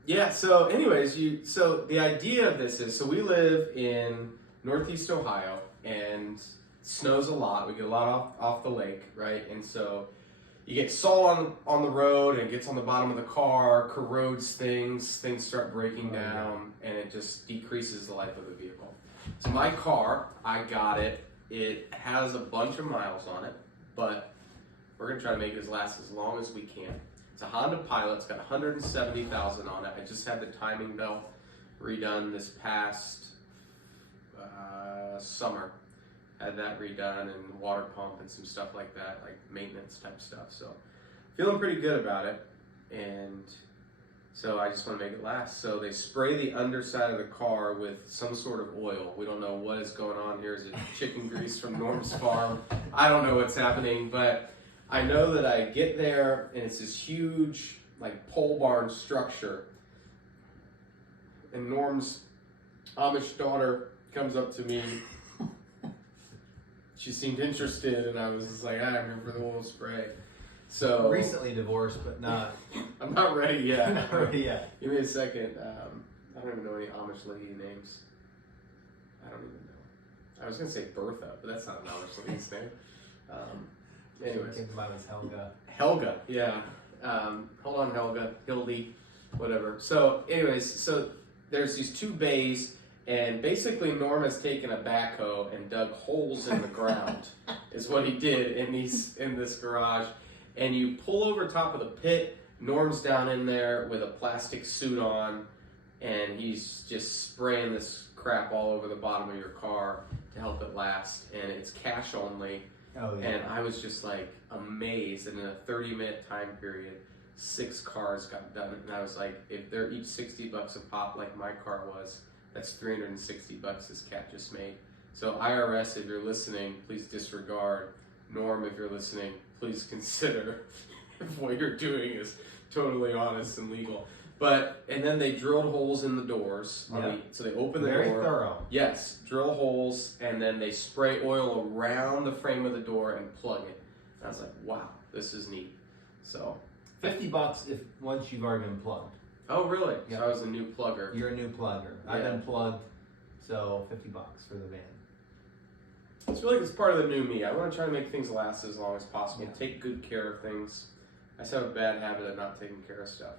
Yeah, so anyways, so the idea of this is, so we live in Northeast Ohio and it snows a lot. We get a lot off the lake, right? And so you get salt on the road and it gets on the bottom of the car, corrodes things start breaking down, and it just decreases the life of the vehicle. So my car, I got it. It has a bunch of miles on it, but we're gonna try to make it last as long as we can. It's a Honda Pilot. It's got 170,000 on it. I just had the timing belt redone this past summer. Had that redone and water pump and some stuff like that, like maintenance type stuff. So feeling pretty good about it. And so I just want to make it last. So they spray the underside of the car with some sort of oil. We don't know what is going on here. Is it chicken grease from Norm's farm? I don't know what's happening, but I know that I get there and it's this huge like pole barn structure. And Norm's Amish daughter comes up to me. She seemed interested, and I was just like, I'm here for the oil spray. So Recently divorced, but not. I'm not ready yet. Not ready yet. Give me a second. I don't even know any Amish lady names. I don't even know. I was gonna say Bertha, but that's not an Amish lady's name. Anyways, Came to mind was Helga. Helga, yeah. Hold on, Helga, Hildy, whatever. So, anyways, so there's these 2 bays. And basically, Norm has taken a backhoe and dug holes in the ground, is what he did in this garage. And you pull over top of the pit. Norm's down in there with a plastic suit on, and he's just spraying this crap all over the bottom of your car to help it last. And it's cash only. Oh yeah. And I was just like amazed. And in a 30-minute time period, 6 cars got done. And I was like, if they're each $60 a pop, like my car was. That's $360 this cat just made. So IRS, if you're listening, please disregard. Norm, if you're listening, please consider if what you're doing is totally honest and legal. And then they drilled holes in the doors. So they open the door. Very thorough. Yes, drill holes, and then they spray oil around the frame of the door and plug it. And I was like, wow, this is neat. So $50 if once you've already been plugged. Oh, really? Yeah. So I was a new plugger. You're a new plugger. I've Yeah. been plugged, so $50 for the van. I feel like it's part of the new me. I want to try to make things last as long as possible. Yeah. Take good care of things. I just have a bad habit of not taking care of stuff.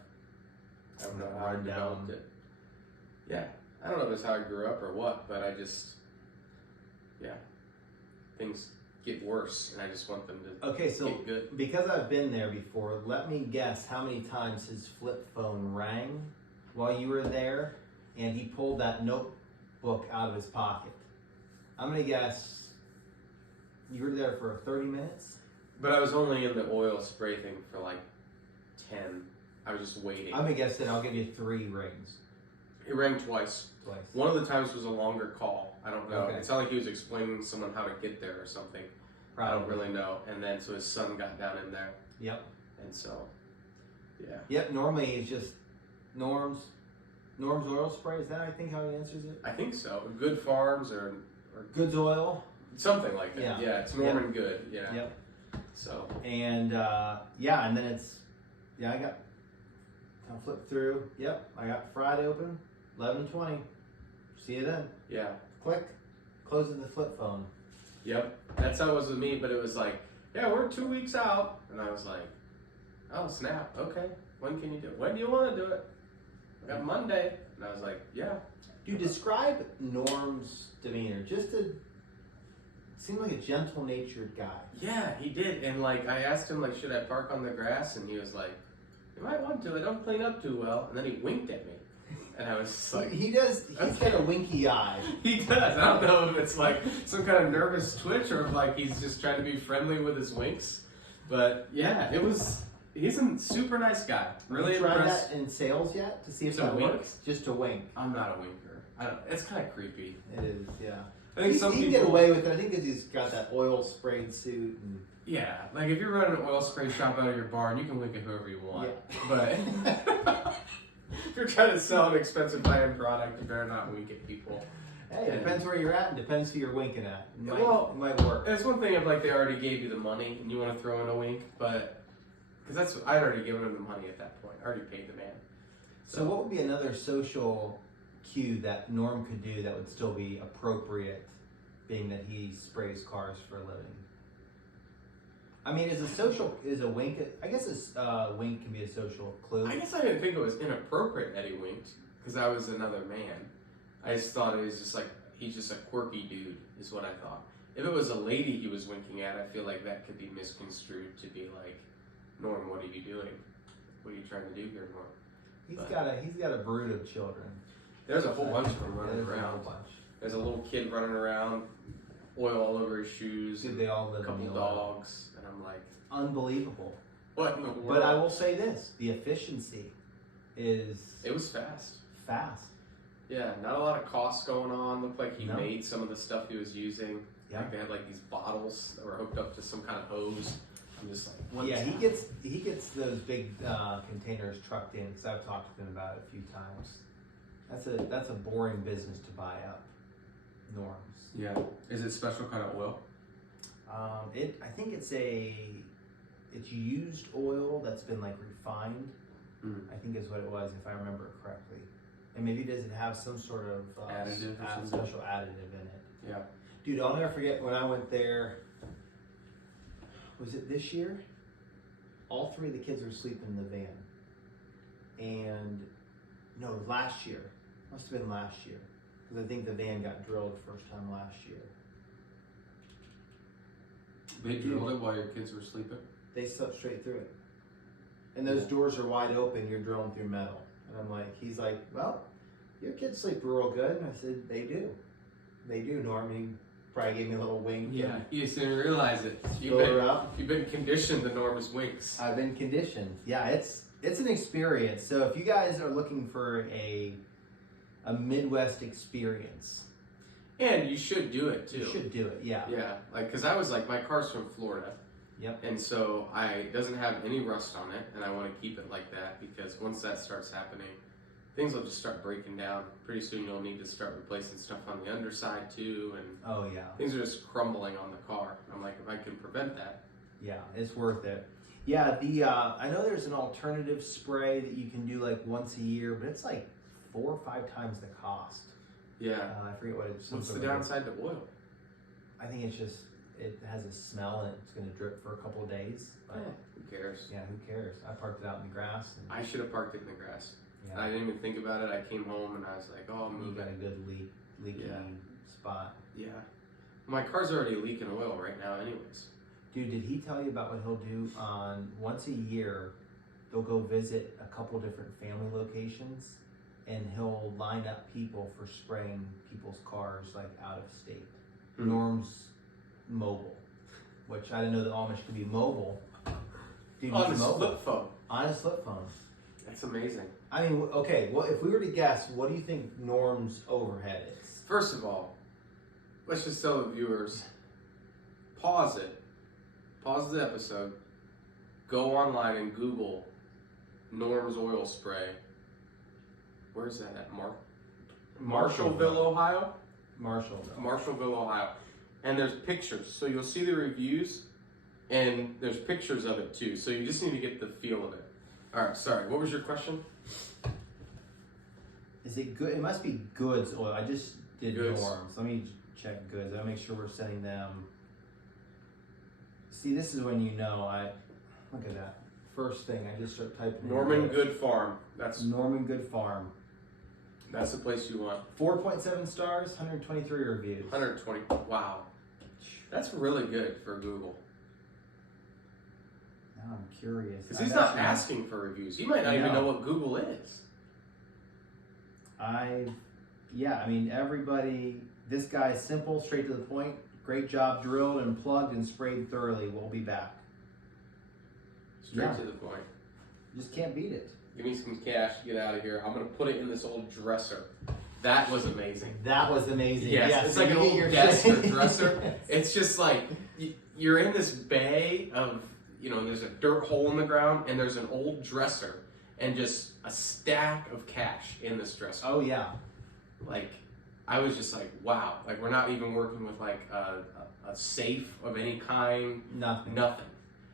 I don't know how I Run developed down. it. Yeah. I don't know if it's how I grew up or what, but I just, things get worse, and I just want them to Okay, so get good. because I've been there before, let me guess how many times his flip phone rang while you were there, and he pulled that notebook out of his pocket. I'm gonna guess you were there for 30 minutes. But I was only in the oil spray thing for like 10. I was just waiting. I'm gonna guess that I'll give you 3 rings. It rang twice. Twice. One of the times was a longer call. I don't know. Okay. It sounded like he was explaining to someone how to get there or something. I don't really know. And then so his son got down in there. Yep. And so, yeah. Yep. Normally it's just Norm's oil spray. Is that I think how he answers it? I think so. Good Farms or Goods Oil. something like that. Yeah. It's Norman Good. Yeah. Yep. So And and then it's Yeah, I got. I'll flip through. Yep, I got Friday open, 11:20. See you then. Yeah. Click. Closes the flip phone. Yep. That's how it was with me, but it was like, yeah, we're 2 weeks out. And I was like, oh, snap. Okay. When can you do it? When do you want to do it? I got Monday. And I was like, yeah. Dude, describe Norm's demeanor. Just to seem like a gentle-natured guy. Yeah, he did. And like, I asked him, like, should I park on the grass? And he was like, you might want to. I don't clean up too well. And then he winked at me. And I was just like, He does. He's got a winky eye. he does. I don't know if it's like some kind of nervous twitch or if like he's just trying to be friendly with his winks. But yeah, he's a super nice guy. Really Have you tried impressed. that in sales yet to see if To that wink? works? Just to wink. I'm not a winker. I don't. It's kind of creepy. It is, yeah. I think some he can people get away with it. I think because he's got that oil sprayed suit. And Yeah, like if you're running an oil spray shop out of your barn, you can wink at whoever you want. But if you're trying to sell an expensive high-end product, you better not wink at people. Hey, it depends where you're at and depends who you're winking at. Well, it might work. It's one thing if like they already gave you the money and you want to throw in a wink, but because I'd already given him the money at that point. I already paid the man. So what would be another social cue that Norm could do that would still be appropriate, being that he sprays cars for a living? I mean, is a wink? I guess a wink can be a social clue. I guess I didn't think it was inappropriate that he winked because I was another man. I just thought it was just like he's just a quirky dude, is what I thought. If it was a lady he was winking at, I feel like that could be misconstrued to be like, Norm, what are you doing? What are you trying to do here, Norm? He's got a brood of children. There's a whole bunch of them running There's a whole around. bunch. There's a little kid running around, oil all over his shoes, Dude, they all a live couple in the oil. dogs, and I'm like, Unbelievable. what in the world? But I will say this: the efficiency is It was fast. fast. Yeah, not a lot of costs going on. Looked like he No. made some of the stuff he was using. Yeah. Like they had like these bottles that were hooked up to some kind of hose. I'm just like, what Yeah, is he that? gets those big containers trucked in because I've talked to him about it a few times. That's a boring business to buy up. Norm's. Yeah. Is it special kind of oil? I think it's used oil that's been like refined. I think is what it was, if I remember it correctly. And maybe does it have some sort of Additive or something? special additive in it? Yeah. Dude, I'll never forget when I went there. Was it this year? All three of the kids were sleeping in the van. And no, it was last year. Must have been last year. Because I think the van got drilled first time last year. They drilled it while your kids were sleeping? They slept straight through it. And those doors are wide open, you're drilling through metal. And I'm like, he's like, well, your kids sleep real good. And I said, they do. They do, Norm. He probably gave me a little wink. Yeah. You just didn't realize it. Fill her up. You've been conditioned to Norm's winks. I've been conditioned. Yeah, it's an experience. So if you guys are looking for a Midwest experience, And you should do it too. you should do it. Yeah. Yeah, like, cause I was like, my car's from Florida. Yep. And so it doesn't have any rust on it, and I want to keep it like that because once that starts happening, things will just start breaking down. Pretty soon you'll need to start replacing stuff on the underside too, and Oh yeah. things are just crumbling on the car. I'm like, if I can prevent that. Yeah, it's worth it. Yeah, I know there's an alternative spray that you can do like once a year, but it's like 4 or 5 times the cost. Yeah. I forget what it's. What's the something like- downside to oil? I think it's just it has a smell and it's going to drip for a couple of days. But Who cares? yeah, who cares? I parked it out in the grass. And, I should have parked it in the grass. yeah, I didn't even think about it. I came home and I was like, oh, I'm you moving. got a good leaky Yeah. spot. Yeah. My car's already leaking oil right now, anyways. Dude, did he tell you about what he'll do on once a year? They'll go visit a couple different family locations, and he'll line up people for spraying people's cars like out of state. Hmm. Norm's mobile, which I didn't know the Amish could be mobile. Dude, On he's a mobile. flip phone. On a flip phone. That's amazing. I mean, okay. Well, if we were to guess, what do you think Norm's overhead is? First of all, let's just tell the viewers, pause the episode, go online and Google Norm's oil spray. Where's that at? Marshallville, Ohio? Marshallville, Ohio. And there's pictures, so you'll see the reviews, and there's pictures of it too, so you just need to get the feel of it. All right, sorry. What was your question? Is it good? It must be Goods oil. I just did Goods. Norms. Let me check Goods. I'll make sure we're sending them. See, this is when you know. Look at that. First thing, I just start typing. Norman Good Farm. That's Norman Good Farm. the place you want. 4.7 stars, 123 reviews. 120. Wow. That's really good for Google. Now I'm curious. Because he's not asking for reviews. He might not even know what Google is. Yeah, I mean, everybody, this guy's simple, straight to the point. Great job drilled and plugged and sprayed thoroughly. We'll be back. Straight to the point. Just can't beat it. Give me some cash, get out of here. I'm going to put it in this old dresser. That was amazing. That was amazing. Yes, it's like an old desk or dresser. It's just like, you're in this bay of, there's a dirt hole in the ground, and there's an old dresser, and just a stack of cash in this dresser. Oh, yeah. Like, I was just like, wow. Like, we're not even working with, like, a safe of any kind. Nothing.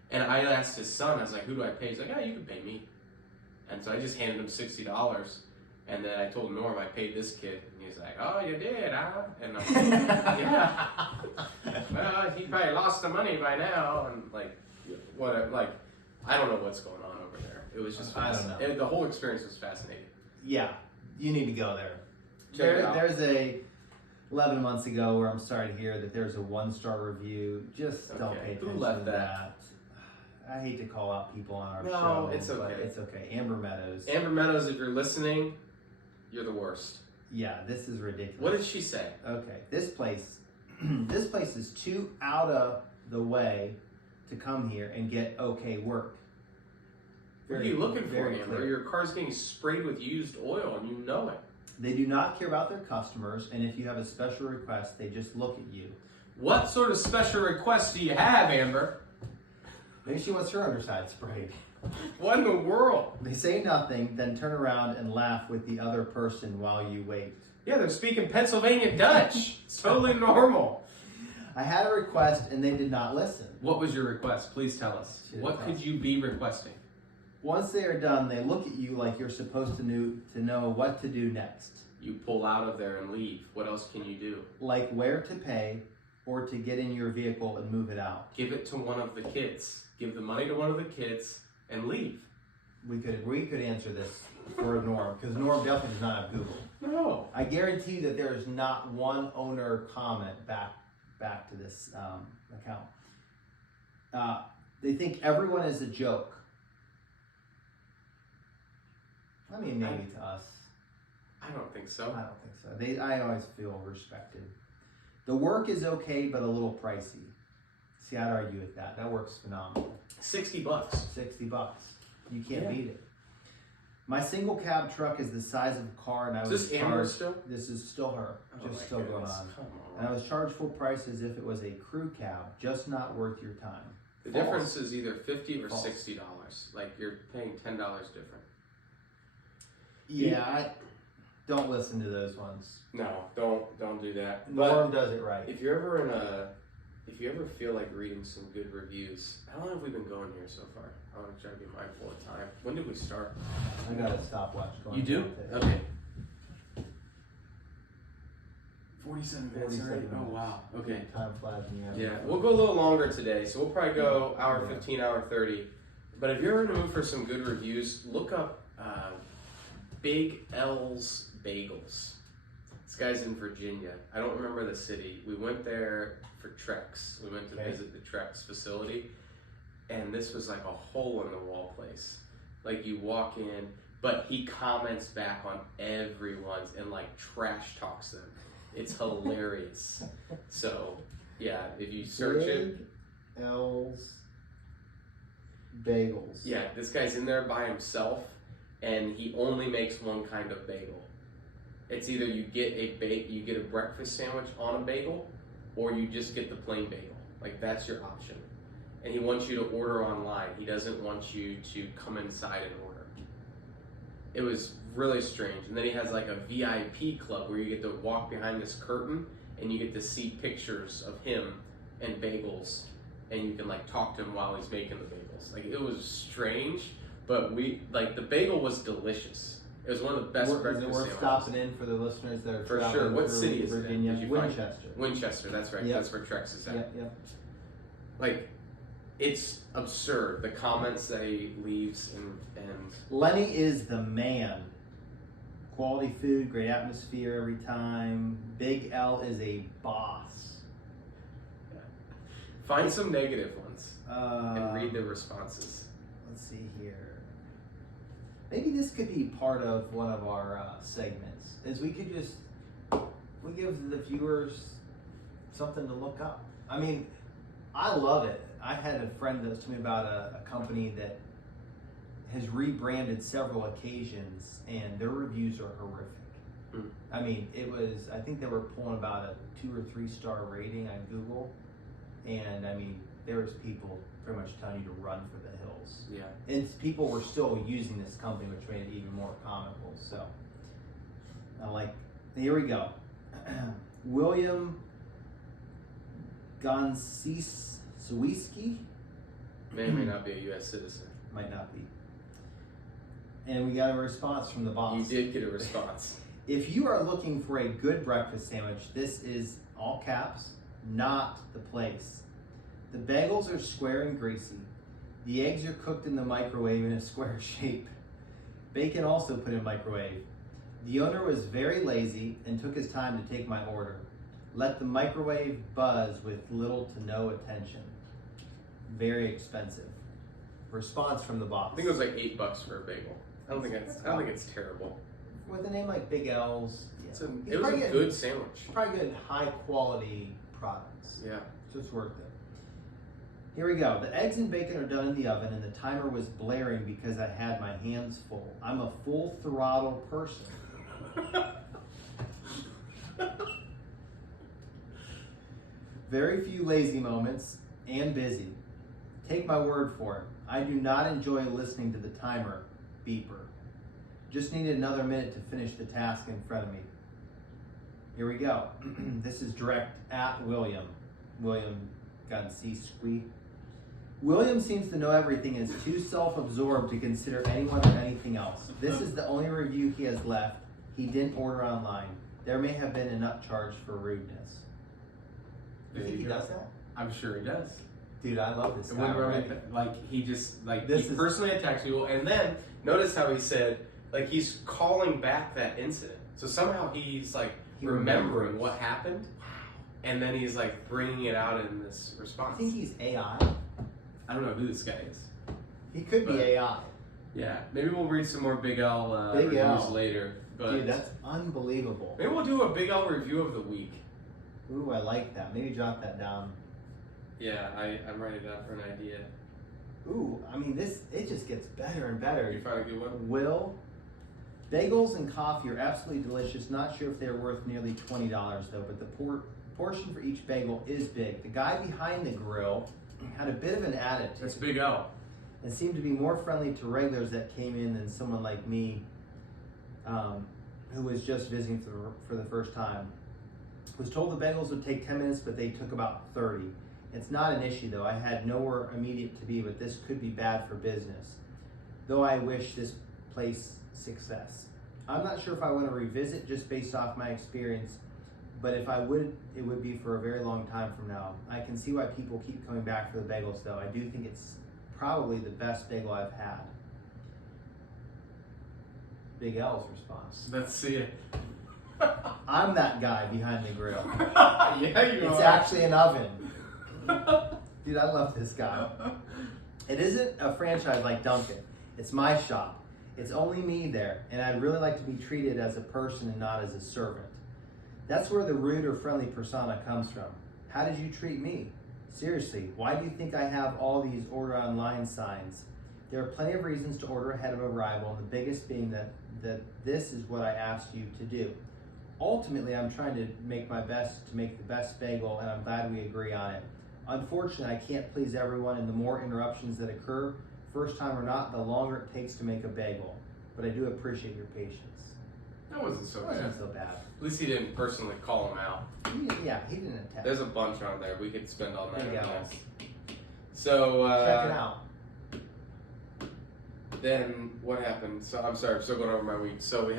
And I asked his son, I was like, who do I pay? He's like, you can pay me. And so I just handed him $60. And then I told Norm I paid this kid. And he's like, oh, you did, huh? And I'm like, yeah. Well, he probably lost the money by now. And like, whatever. Like, I don't know what's going on over there. It was just fascinating. The whole experience was fascinating. Yeah, you need to go there. Check it out. There's 11 months ago where I'm sorry to hear that there's a 1-star review. Just don't pay attention Who left to that? I hate to call out people on our show. No, it's okay. But it's okay. Amber Meadows. Amber Meadows, if you're listening, you're the worst. Yeah, this is ridiculous. What did she say? Okay, this place is too out of the way to come here and get okay work. What are you looking for, Amber? Your car's getting sprayed with used oil and you know it. They do not care about their customers, and if you have a special request, they just look at you. What sort of special requests do you have, Amber? Maybe she wants her underside sprayed. What in the world? They say nothing, then turn around and laugh with the other person while you wait. Yeah, they're speaking Pennsylvania Dutch. It's totally normal. I had a request and they did not listen. What was your request? Please tell us. What could you be requesting? Once they are done, they look at you like you're supposed to know what to do next. You pull out of there and leave. What else can you do? Like where to pay or to get in your vehicle and move it out. Give it to one of the kids. Give the money to one of the kids and leave. We could answer this for Norm, because Norm definitely does not have Google. No. I guarantee that there is not one owner comment back to this account. They think everyone is a joke. I mean, maybe to us. I don't think so. I don't think so. I always feel respected. The work is okay, but a little pricey. See, I'd argue with that. That works phenomenal. $60. $60. You can't beat it. My single cab truck is the size of a car, and I was Is this Amber charged. still? This is still her. Just still going on. Come on. And I was charged full price as if it was a crew cab, just not worth your time. The difference is either $50 or False. $60. Like you're paying $10 different. Yeah, don't listen to those ones. No, don't do that. Norm does it right. If you're ever if you ever feel like reading some good reviews, how long have we been going here so far? I want to try to be mindful of time. When did we start? I got a stopwatch going. You do? on. Okay. 47 minutes 47 already? minutes. Oh wow. Okay. Time flies when you have Yeah, fun. we'll go a little longer today, so we'll probably go hour Yeah. 15, hour 30. But if you're in the mood for some good reviews, look up Big L's Bagels. This guy's in Virginia. I don't remember the city. We went there for Trex. We went to visit the Trex facility, and this was like a hole in the wall place. Like you walk in, but he comments back on everyone's and like trash talks them. It's hilarious. So yeah, if you search it. Big L's Bagels. Yeah, this guy's in there by himself, and he only makes one kind of bagel. It's either you get a breakfast sandwich on a bagel, or you just get the plain bagel. Like that's your option. And he wants you to order online. He doesn't want you to come inside and order. It was really strange. And then he has like a VIP club where you get to walk behind this curtain and you get to see pictures of him and bagels, and you can like talk to him while he's making the bagels. Like it was strange, but the bagel was delicious. It was one of the best breakfast We're sandwiches. stopping in for the listeners that are For traveling sure. What through city is it in? Virginia? Did you find- Winchester. Winchester, that's right. Yep. That's where Trex is at. Yep. Like, it's absurd, the comments that he leaves and Lenny is the man. Quality food, great atmosphere every time. Big L is a boss. find some negative ones and read the Uh, responses. Let's see here. Maybe this could be part of one of our segments. Is we give the viewers something to look up. I mean, I love it. I had a friend that was telling me about a company that has rebranded several occasions, and their reviews are horrific. Mm. I mean, I think they were pulling about a 2 or 3 star rating on Google, and I mean, there was people pretty much telling you to run for the hills. Yeah. And people were still using this company, which made it even more comical. So, here we go. William Gonsiewski, May or may not be a U.S. citizen. might not be. And we got a response from the boss. You did get a response. If you are looking for a good breakfast sandwich, this is, all caps, not the place. The bagels are square and greasy. The eggs are cooked in the microwave in a square shape. Bacon also put in microwave. The owner was very lazy and took his time to take my order. Let the microwave buzz with little to no attention. Very expensive. Response from the boss. I think it was like $8 for a bagel. I don't think it's terrible. With a name like Big L's, yeah. It was a good sandwich. Probably good high quality products. Yeah. So it's worth it. Here we go. The eggs and bacon are done in the oven, and the timer was blaring because I had my hands full. I'm a full throttle person. Very few lazy moments and busy. Take my word for it. I do not enjoy listening to the timer beeper. Just needed another minute to finish the task in front of me. Here we go. This is direct at William Gonsiewski. William seems to know everything and is too self-absorbed to consider anyone or anything else. This is the only review he has left. He didn't order online. There may have been an upcharge for rudeness. You think he does that? I'm sure he does. Dude, I love this And guy. when we're already. he just This he is- personally attacks people, and then notice how he said he's calling back that incident. So somehow he's He remembering remembers. what happened, and then he's bringing it out in this I response. think he's AI. I don't know who this guy is. He could be But- AI. Yeah, maybe we'll read some more Big L Big reviews L. later. But Dude, that's unbelievable. maybe we'll do a Big L review of the week. Ooh, I like that. Maybe jot that down. Yeah, I'm writing down for an idea. Ooh, I mean, it just gets better and better. You find a good one? Will, bagels and coffee are absolutely delicious. Not sure if they're worth nearly $20 though, but the portion for each bagel is big. The guy behind the grill had a bit of an attitude That's Big L. and seemed to be more friendly to regulars that came in than someone like me, who was just visiting for the first time. Was told the bagels would take 10 minutes, but they took about 30. It's not an issue though. I had nowhere immediate to be, but this could be bad for business. Though I wish this place success. I'm not sure if I want to revisit just based off my experience, but if I would, it would be for a very long time from now. I can see why people keep coming back for the bagels though. I do think it's probably the best bagel I've had. Big L's response. Let's see it. I'm that guy behind the grill. Yeah, you It's are. actually an oven. Dude, I love this guy. It isn't a franchise like Dunkin'. It's my shop. It's only me there, and I'd really like to be treated as a person and not as a servant. That's where the rude or friendly persona comes from. How did you treat me? Seriously, why do you think I have all these order online signs? There are plenty of reasons to order ahead of arrival, and the biggest being that this is what I asked you to do. Ultimately, I'm trying to make my best to make the best bagel, and I'm glad we agree on it. Unfortunately, I can't please everyone, and the more interruptions that occur, first time or not, the longer it takes to make a bagel. But I do appreciate your patience. That wasn't so It bad. wasn't so bad. At least he didn't personally call him out. He didn't attack. There's a bunch on there. We could spend all night Big on L's. this. So Check it out. then what happened? So I'm sorry, I'm still going over my week. So we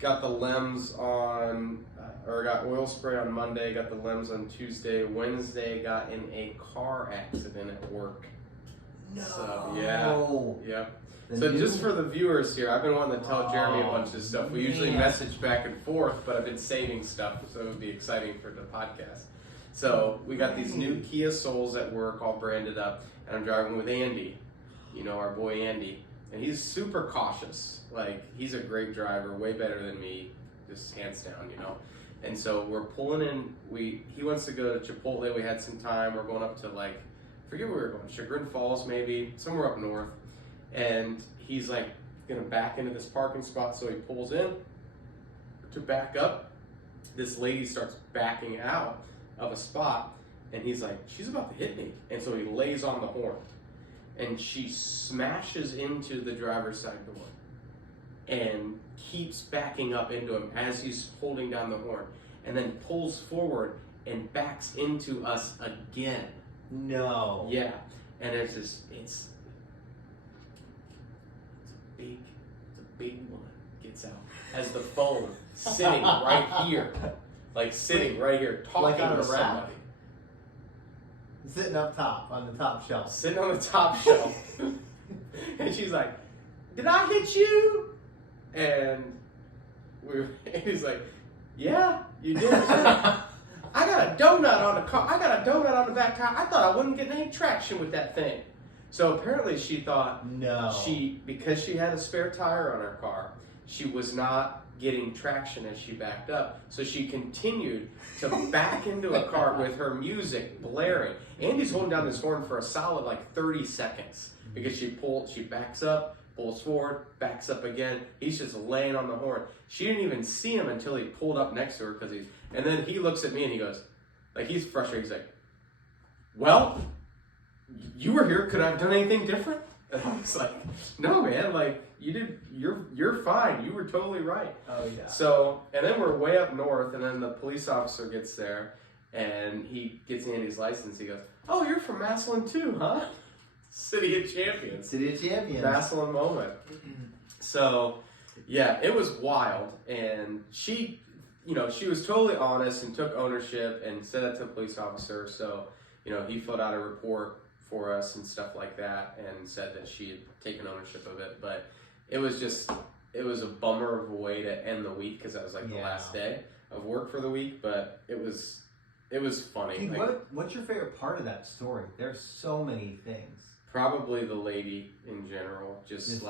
got the LEMS on, or got oil spray on Monday, got the LEMS on Tuesday. Wednesday, got in a car accident at work. No. So, yeah. So just for the viewers here, I've been wanting to tell Jeremy a bunch of stuff. We usually message back and forth, but I've been saving stuff so it would be exciting for the podcast. So we got these new Kia Souls at work all branded up, and I'm driving with Andy, our boy Andy, and he's super cautious. Like, he's a great driver, way better than me, just hands down, And so we're pulling in, he wants to go to Chipotle, we had some time, we're going up to I forget where we were going, Chagrin Falls maybe, somewhere up north. And he's gonna back into this parking spot, so he pulls in to back up. This lady starts backing out of a spot, and he's like, she's about to hit me. And so he lays on the horn, and she smashes into the driver's side door and keeps backing up into him as he's holding down the horn, and then pulls forward and backs into us again. No. Yeah, and it's a big one gets out as the phone sitting right here, sitting right here talking on to a rack? somebody. Sitting up top on the top shelf. Sitting on the top shelf. And she's like, "Did I hit you?" And he's like, "Yeah, you did." I got a donut on the car. I got a donut on the back car. I thought I wouldn't get any traction with that thing. So apparently she thought because she had a spare tire on her car, she was not getting traction as she backed up. So she continued to back into a car with her music blaring. Andy's holding down this horn for a solid 30 seconds because she backs up, pulls forward, backs up again. He's just laying on the horn. She didn't even see him until he pulled up next to her and then he looks at me and he goes, he's frustrated. He's like, "Well, you were here. Could I have done anything different?" And I was like, "No, man. You're fine. You were totally right." Oh yeah. So, and then we're way up north, and then the police officer gets there, and he gets Andy's license. He goes, "Oh, you're from Massillon too, huh?" City of Champions. City of Champions. Massillon moment. So, yeah, it was wild, and she was totally honest and took ownership and said that to the police officer. So, he filled out a report for us and stuff like that and said that she had taken ownership of it. But it was a bummer of a way to end the week because that was the last day of work for the week. But it was funny. Dude, what's your favorite part of that story? There's so many things. Probably the lady in general. Just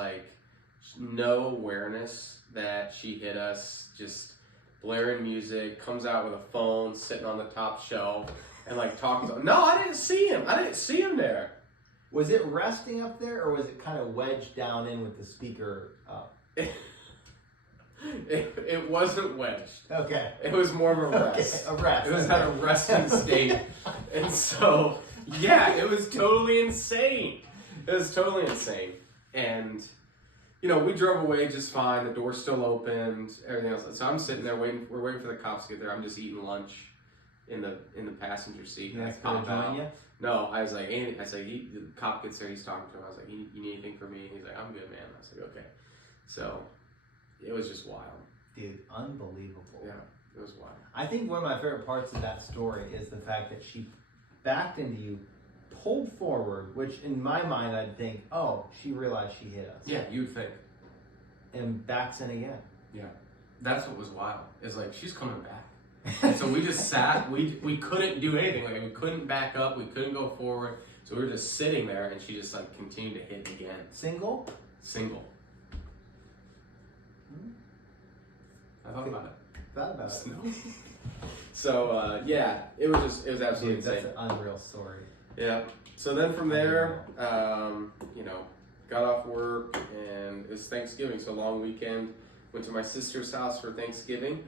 no awareness that she hit us. Just blaring music, comes out with a phone, sitting on the top shelf, and talking to him. No, I didn't see him. I didn't see him there. Was it resting up there, or was it kind of wedged down in with the speaker up? It wasn't wedged. Okay. It was more of a rest. Okay, a rest. It was at a resting state. And so, yeah, it was totally insane. It was totally insane. And, we drove away just fine. The door still opened, everything else. So I'm sitting there waiting. We're waiting for the cops to get there. I'm just eating lunch in the passenger seat. You guys gonna join you? No, I was like, Andy, the cop gets there, he's talking to him. I was like, you need anything from me? And he's like, "I'm good, man." I was like, "Okay." So it was just wild. Dude, unbelievable. Yeah, it was wild. I think one of my favorite parts of that story is the fact that she backed into you, pulled forward, which in my mind I'd think, oh, she realized she hit us. Yeah, you'd think. And backs in again. Yeah, that's what was wild. It's she's coming back. And so we just sat. We couldn't do anything. We couldn't back up. We couldn't go forward. So we were just sitting there, and she just continued to hit again. Single. I thought about it. Thought about it. No. So yeah, it was absolutely insane. That's an unreal story. Yeah. So then from there, got off work, and it was Thanksgiving, so long weekend. Went to my sister's house for Thanksgiving.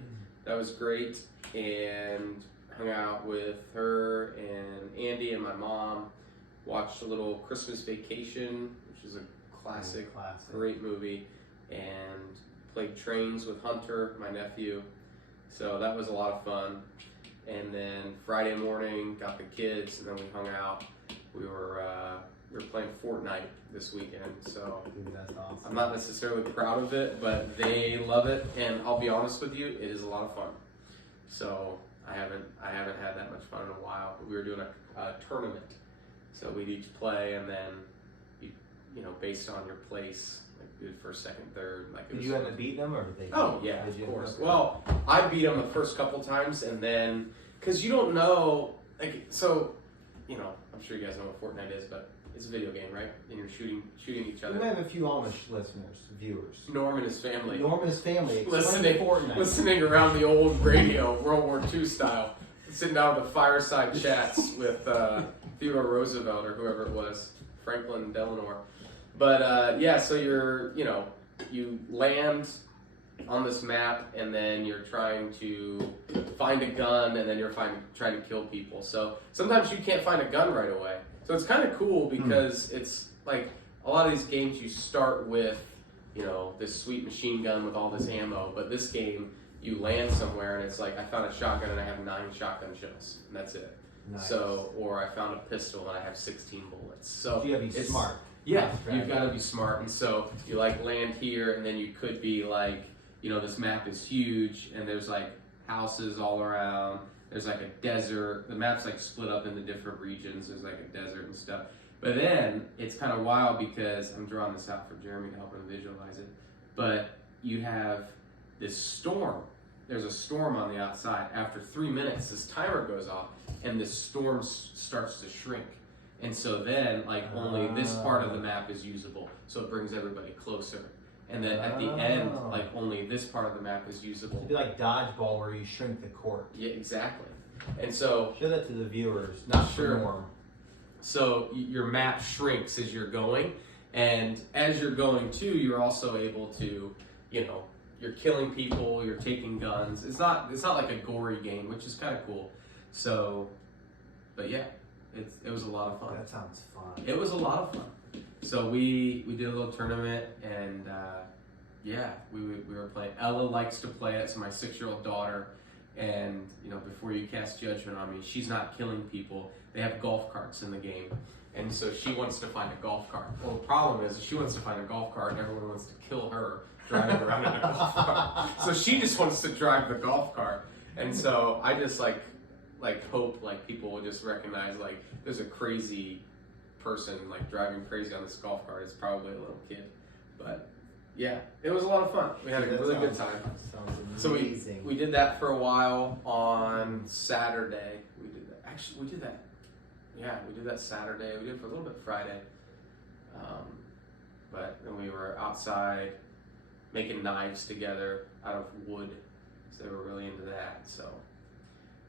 That was great, and hung out with her and Andy and my mom. Watched a little Christmas Vacation, which is a classic. Great movie, and played trains with Hunter, my nephew. So that was a lot of fun. And then Friday morning, got the kids, and then we hung out. We were we're playing Fortnite this weekend, so Dude, that's awesome. I'm not necessarily proud of it, but they love it, and I'll be honest with you, it is a lot of fun. So I haven't had that much fun in a while. We were doing a tournament, so we'd each play, and then you know, based on your place, like good first, second, third. Like it Did was you fun. end up beating them, or did they? Oh yeah, Did you? of course. Okay. Well, I beat them the first couple times, and then because you don't know, like, so you know, I'm sure you guys know what Fortnite is, but it's a video game, right? And you're shooting each We other. might have a few Amish listeners, viewers. Norm and his family Norm and his family. Explain listening, Fortnite. listening around the old radio, World War II style, sitting down with the fireside chats with Theodore Roosevelt or whoever it was, Franklin Delano. But yeah, so you land on this map, and then you're trying to find a gun, and then you're trying to kill people. So sometimes you can't find a gun right away. So it's kind of cool because it's like a lot of these games you start with, you know, this sweet machine gun with all this ammo, but this game you land somewhere and it's like I found a shotgun and I have 9 shotgun shells, and that's it. Nice. So, or I found a pistol and I have 16 bullets. So you gotta be it's smart. Yeah, Right. you've got to be smart, and so you like land here, and then you could be like, you know, this map is huge, and there's like houses all around. There's like a desert. The map's like split up into different regions. There's like a desert and stuff. But then it's kind of wild because I'm drawing this out for Jeremy to help him visualize it. But you have this storm. There's a storm on the outside. After 3 minutes, this timer goes off, and this storm starts to shrink. And so then, like, only this part of the map is usable. So it brings everybody closer. And then at the end, like, only this part of the map is usable. It'd be like dodgeball where you shrink the court. Yeah, exactly. And so, Show that to the viewers, not Sure. for Norm. so your map shrinks as you're going. And as you're going too, you're also able to, you know, you're killing people, you're taking guns. It's not like a gory game, which is kind of cool. So, but yeah. It was a lot of fun. That sounds fun. It was a lot of fun. So we did a little tournament, and yeah, we were playing. Ella likes to play it, so my 6-year-old daughter. And you know, before you cast judgment on me, she's not killing people. They have golf carts in the game, and so she wants to find a golf cart. Well, the problem is she wants to find a golf cart, and everyone wants to kill her driving around in a golf cart. So she just wants to drive the golf cart, and so I just like hope like people will just recognize like there's a crazy person like driving crazy on this golf cart. It's probably a little kid, but yeah, it was a lot of fun. We had a really good time. Sounds So amazing. we did that for a while on Saturday. We did that. Actually, we did that. Yeah, we did that Saturday. We did it for a little bit Friday. But then we were outside making knives together out of wood. So they were really into that. So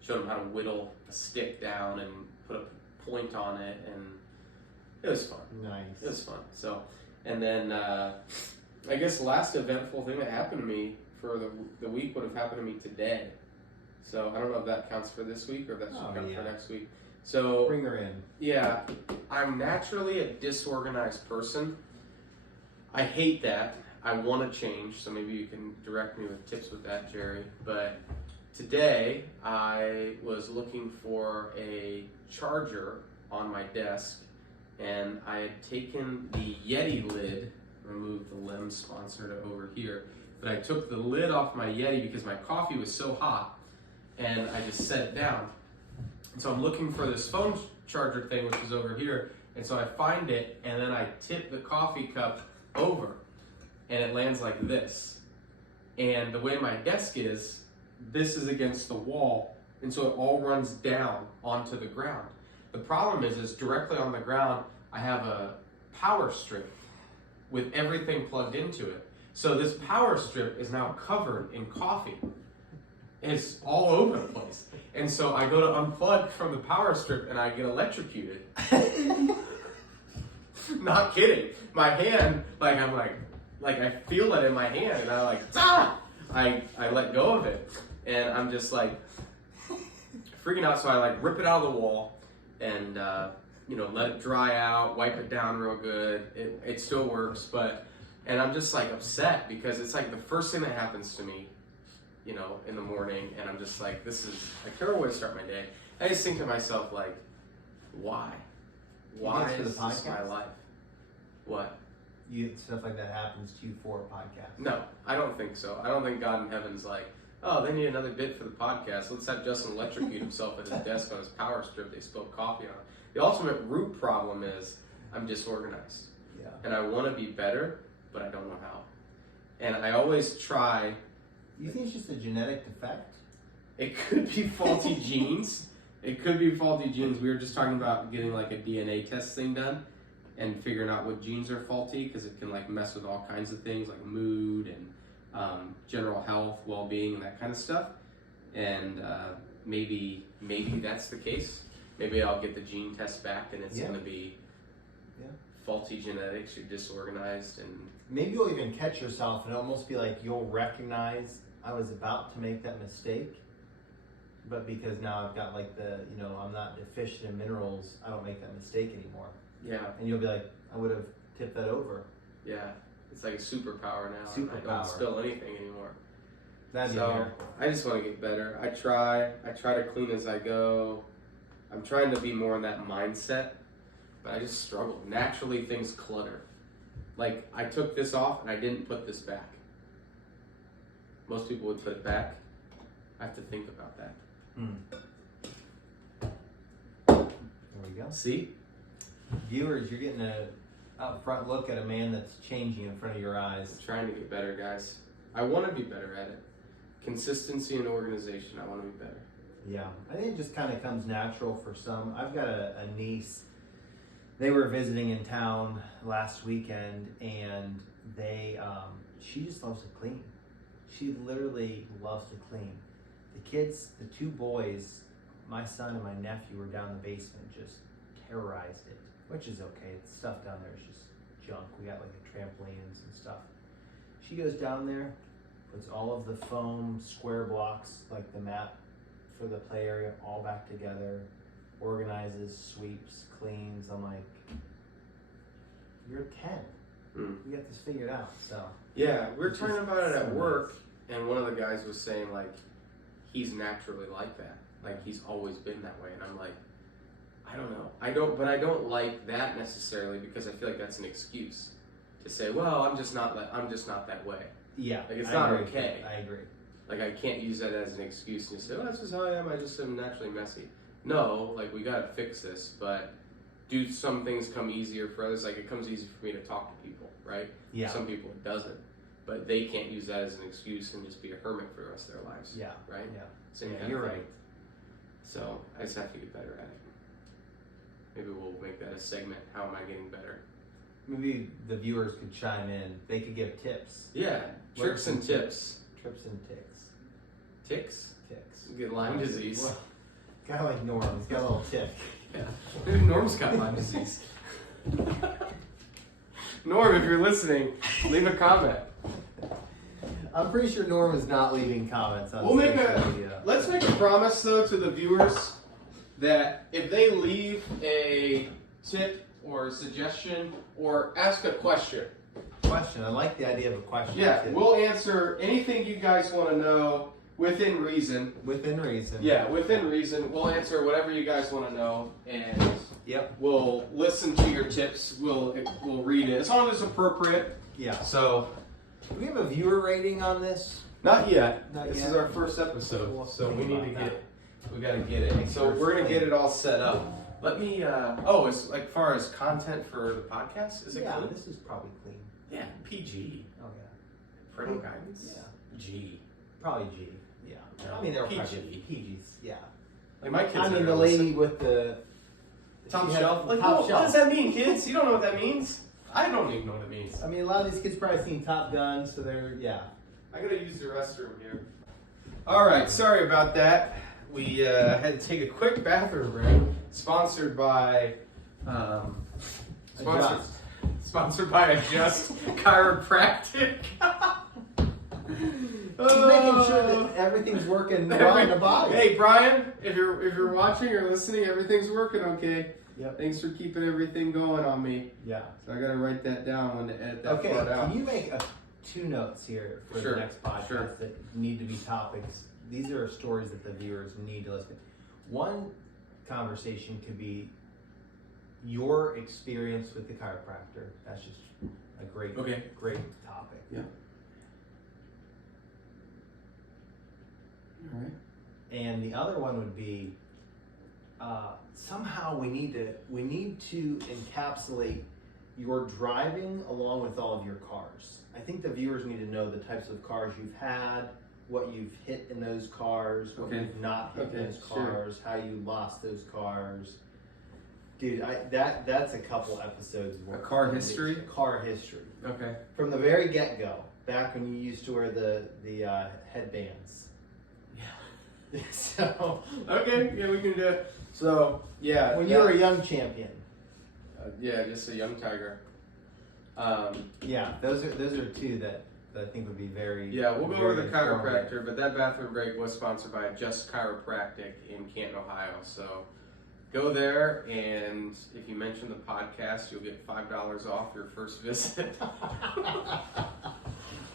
showed them how to whittle a stick down and put a point on it, and it was fun. Nice. It was fun. So, and then I guess the last eventful thing that happened to me for the week would have happened to me today. So I don't know if that counts for this week or if that should count for next week. So Bring her in. yeah, I'm naturally a disorganized person. I hate that. I want to change, so maybe you can direct me with tips with that, Jerry. But today, I was looking for a charger on my desk, and I had taken the Yeti lid, removed the Lem sponsor to over here, but I took the lid off my Yeti because my coffee was so hot, and I just set it down. And so I'm looking for this phone charger thing, which is over here, and so I find it, and then I tip the coffee cup over, and it lands like this. And the way my desk is, this is against the wall, and so it all runs down onto the ground. The problem is directly on the ground, I have a power strip with everything plugged into it. So this power strip is now covered in coffee. It's all over the place. And so I go to unplug from the power strip and I get electrocuted. Not kidding. My hand, I feel it in my hand, and I let go of it, and I'm just like freaking out. So I like rip it out of the wall, and let it dry out, wipe it down real good. It still works, and I'm just like upset because it's like the first thing that happens to me, in the morning, and I'm just like, this is a terrible way to start my day. I just think to myself like, why? why for the is this my podcast? life? What? Stuff like that happens to you for a podcast. No, I don't think so. I don't think God in heaven's like, oh, they need another bit for the podcast. Let's have Justin electrocute himself at his desk on his power strip they spilled coffee on. The ultimate root problem is I'm disorganized. Yeah. And I want to be better, but I don't know how. And I always try. You think it's just a genetic defect? It could be faulty genes. It could be faulty genes. We were just talking about getting like a DNA test thing done and figuring out what genes are faulty because it can like mess with all kinds of things like mood and general health, well-being, and that kind of stuff. And maybe that's the case. Maybe I'll get the gene test back and it's going to be faulty genetics. You're disorganized and maybe you'll even catch yourself and almost be like you'll recognize I was about to make that mistake, but because now I've got like the, I'm not deficient in minerals, I don't make that mistake anymore. yeah, And you'll be like, I would have tipped that over. yeah. It's like a superpower now. I Superpower. don't spill anything anymore. That'd be So weird. I just want to get better. I try to clean as I go. I'm trying to be more in that mindset, but I just struggle. Naturally, things clutter. Like I took this off and I didn't put this back. Most people would put it back. I have to think about that. There we go. See? Viewers, you're getting a up front look at a man that's changing in front of your eyes. I'm trying to get better, guys. I want to be better at it. Consistency and organization. I want to be better. Yeah, I think it just kind of comes natural for some. I've got a niece. They were visiting in town last weekend, and she just loves to clean. She literally loves to clean. The kids, the two boys, my son and my nephew, were down in the basement, just terrorized it, which is okay. The stuff down there is just junk. We got like the trampolines and stuff. She goes down there, puts all of the foam square blocks, like the map for the play area, all back together, organizes, sweeps, cleans. I'm like, you're 10. We got this figured out. So Yeah, we were It's talking just about it so at work, and one of the guys was saying like he's naturally like that. Like he's always been that way, and I'm like, I don't know. I don't like that necessarily because I feel like that's an excuse to say, well, I'm just not that way. yeah, Like, it's I not agree. okay. I agree. Like I can't use that as an excuse and say, oh, that's just how I am. I just am naturally messy. No, like we gotta fix this, but do some things come easier for others? Like it comes easy for me to talk to people, right? Yeah. Some people it doesn't, but they can't use that as an excuse and just be a hermit for the rest of their lives. Yeah. Right. Yeah. Same Yeah, kind you're of thing. right. So I just have to get better at it. Maybe we'll make that a segment. How am I getting better? Maybe the viewers could chime in. They could give tips. Yeah, What tricks are and some tips. Trips and ticks. Ticks. Ticks. Get Lyme disease. Well, kind of like Norm. He's got a little tick. Yeah. Maybe Norm's got Lyme disease. Norm, if you're listening, leave a comment. I'm pretty sure Norm is not leaving comments on We'll make social media. Let's make a promise though to the viewers that if they leave a tip or a suggestion or ask a question, Question. I like the idea of a question. yeah, too. we'll answer anything you guys want to know within reason. Within reason. Yeah, within reason. We'll answer whatever you guys want to know, and Yep. we'll listen to your tips. We'll read it as long as it's appropriate. Yeah. So, Do we have a viewer rating on this? not yet. Not This yet. is our first episode, We'll so think we need about to that. get. We got to get it. Make So sure it's we're gonna clean. get it all set up. Let me. Oh, it's like far as content for the podcast. Is it Yeah, clean? this is probably clean. Yeah, PG. Oh yeah. Parental guidance. Yeah. G. Probably G. Yeah. No, I mean, they're PG. probably PGs. Yeah. Like my kids. I mean, are the listening. lady with the Top she had shelf. Like, top what shelf. does that mean, kids? You don't know what that means. I don't even know what it means. I mean, a lot of these kids probably seen Top Gun, so they're I gotta use the restroom here. All right, sorry about that. We had to take a quick bathroom break. Sponsored by, Adjust. sponsored by Adjust Chiropractic. Just making sure that everything's working well in the body. Hey Brian, if you're watching or listening, everything's working okay. Yep. Thanks for keeping everything going on me. Yeah. So I gotta write that down when to edit that Okay. part out. Can you make two notes here for Sure, the next podcast sure. that need to be topics? These are stories that the viewers need to listen. One conversation could be your experience with the chiropractor. That's just a great topic. Yeah. All right. And the other one would be somehow we need to encapsulate your driving along with all of your cars. I think the viewers need to know the types of cars you've had, what you've hit in those cars, what you've not hit in those cars, how you lost those cars. Dude, that's a couple episodes worth. A car history? Car history. Okay. From the very get-go, back when you used to wear the headbands. Yeah. So. Okay, yeah, we can do it. So, yeah. When you were a young champion. Yeah, just a young tiger. Yeah, those are two that I think would be very. Yeah, we'll go over the informative. chiropractor, but that bathroom break was sponsored by Just Chiropractic in Canton, Ohio. So go there, and if you mention the podcast, you'll get $5 off your first visit.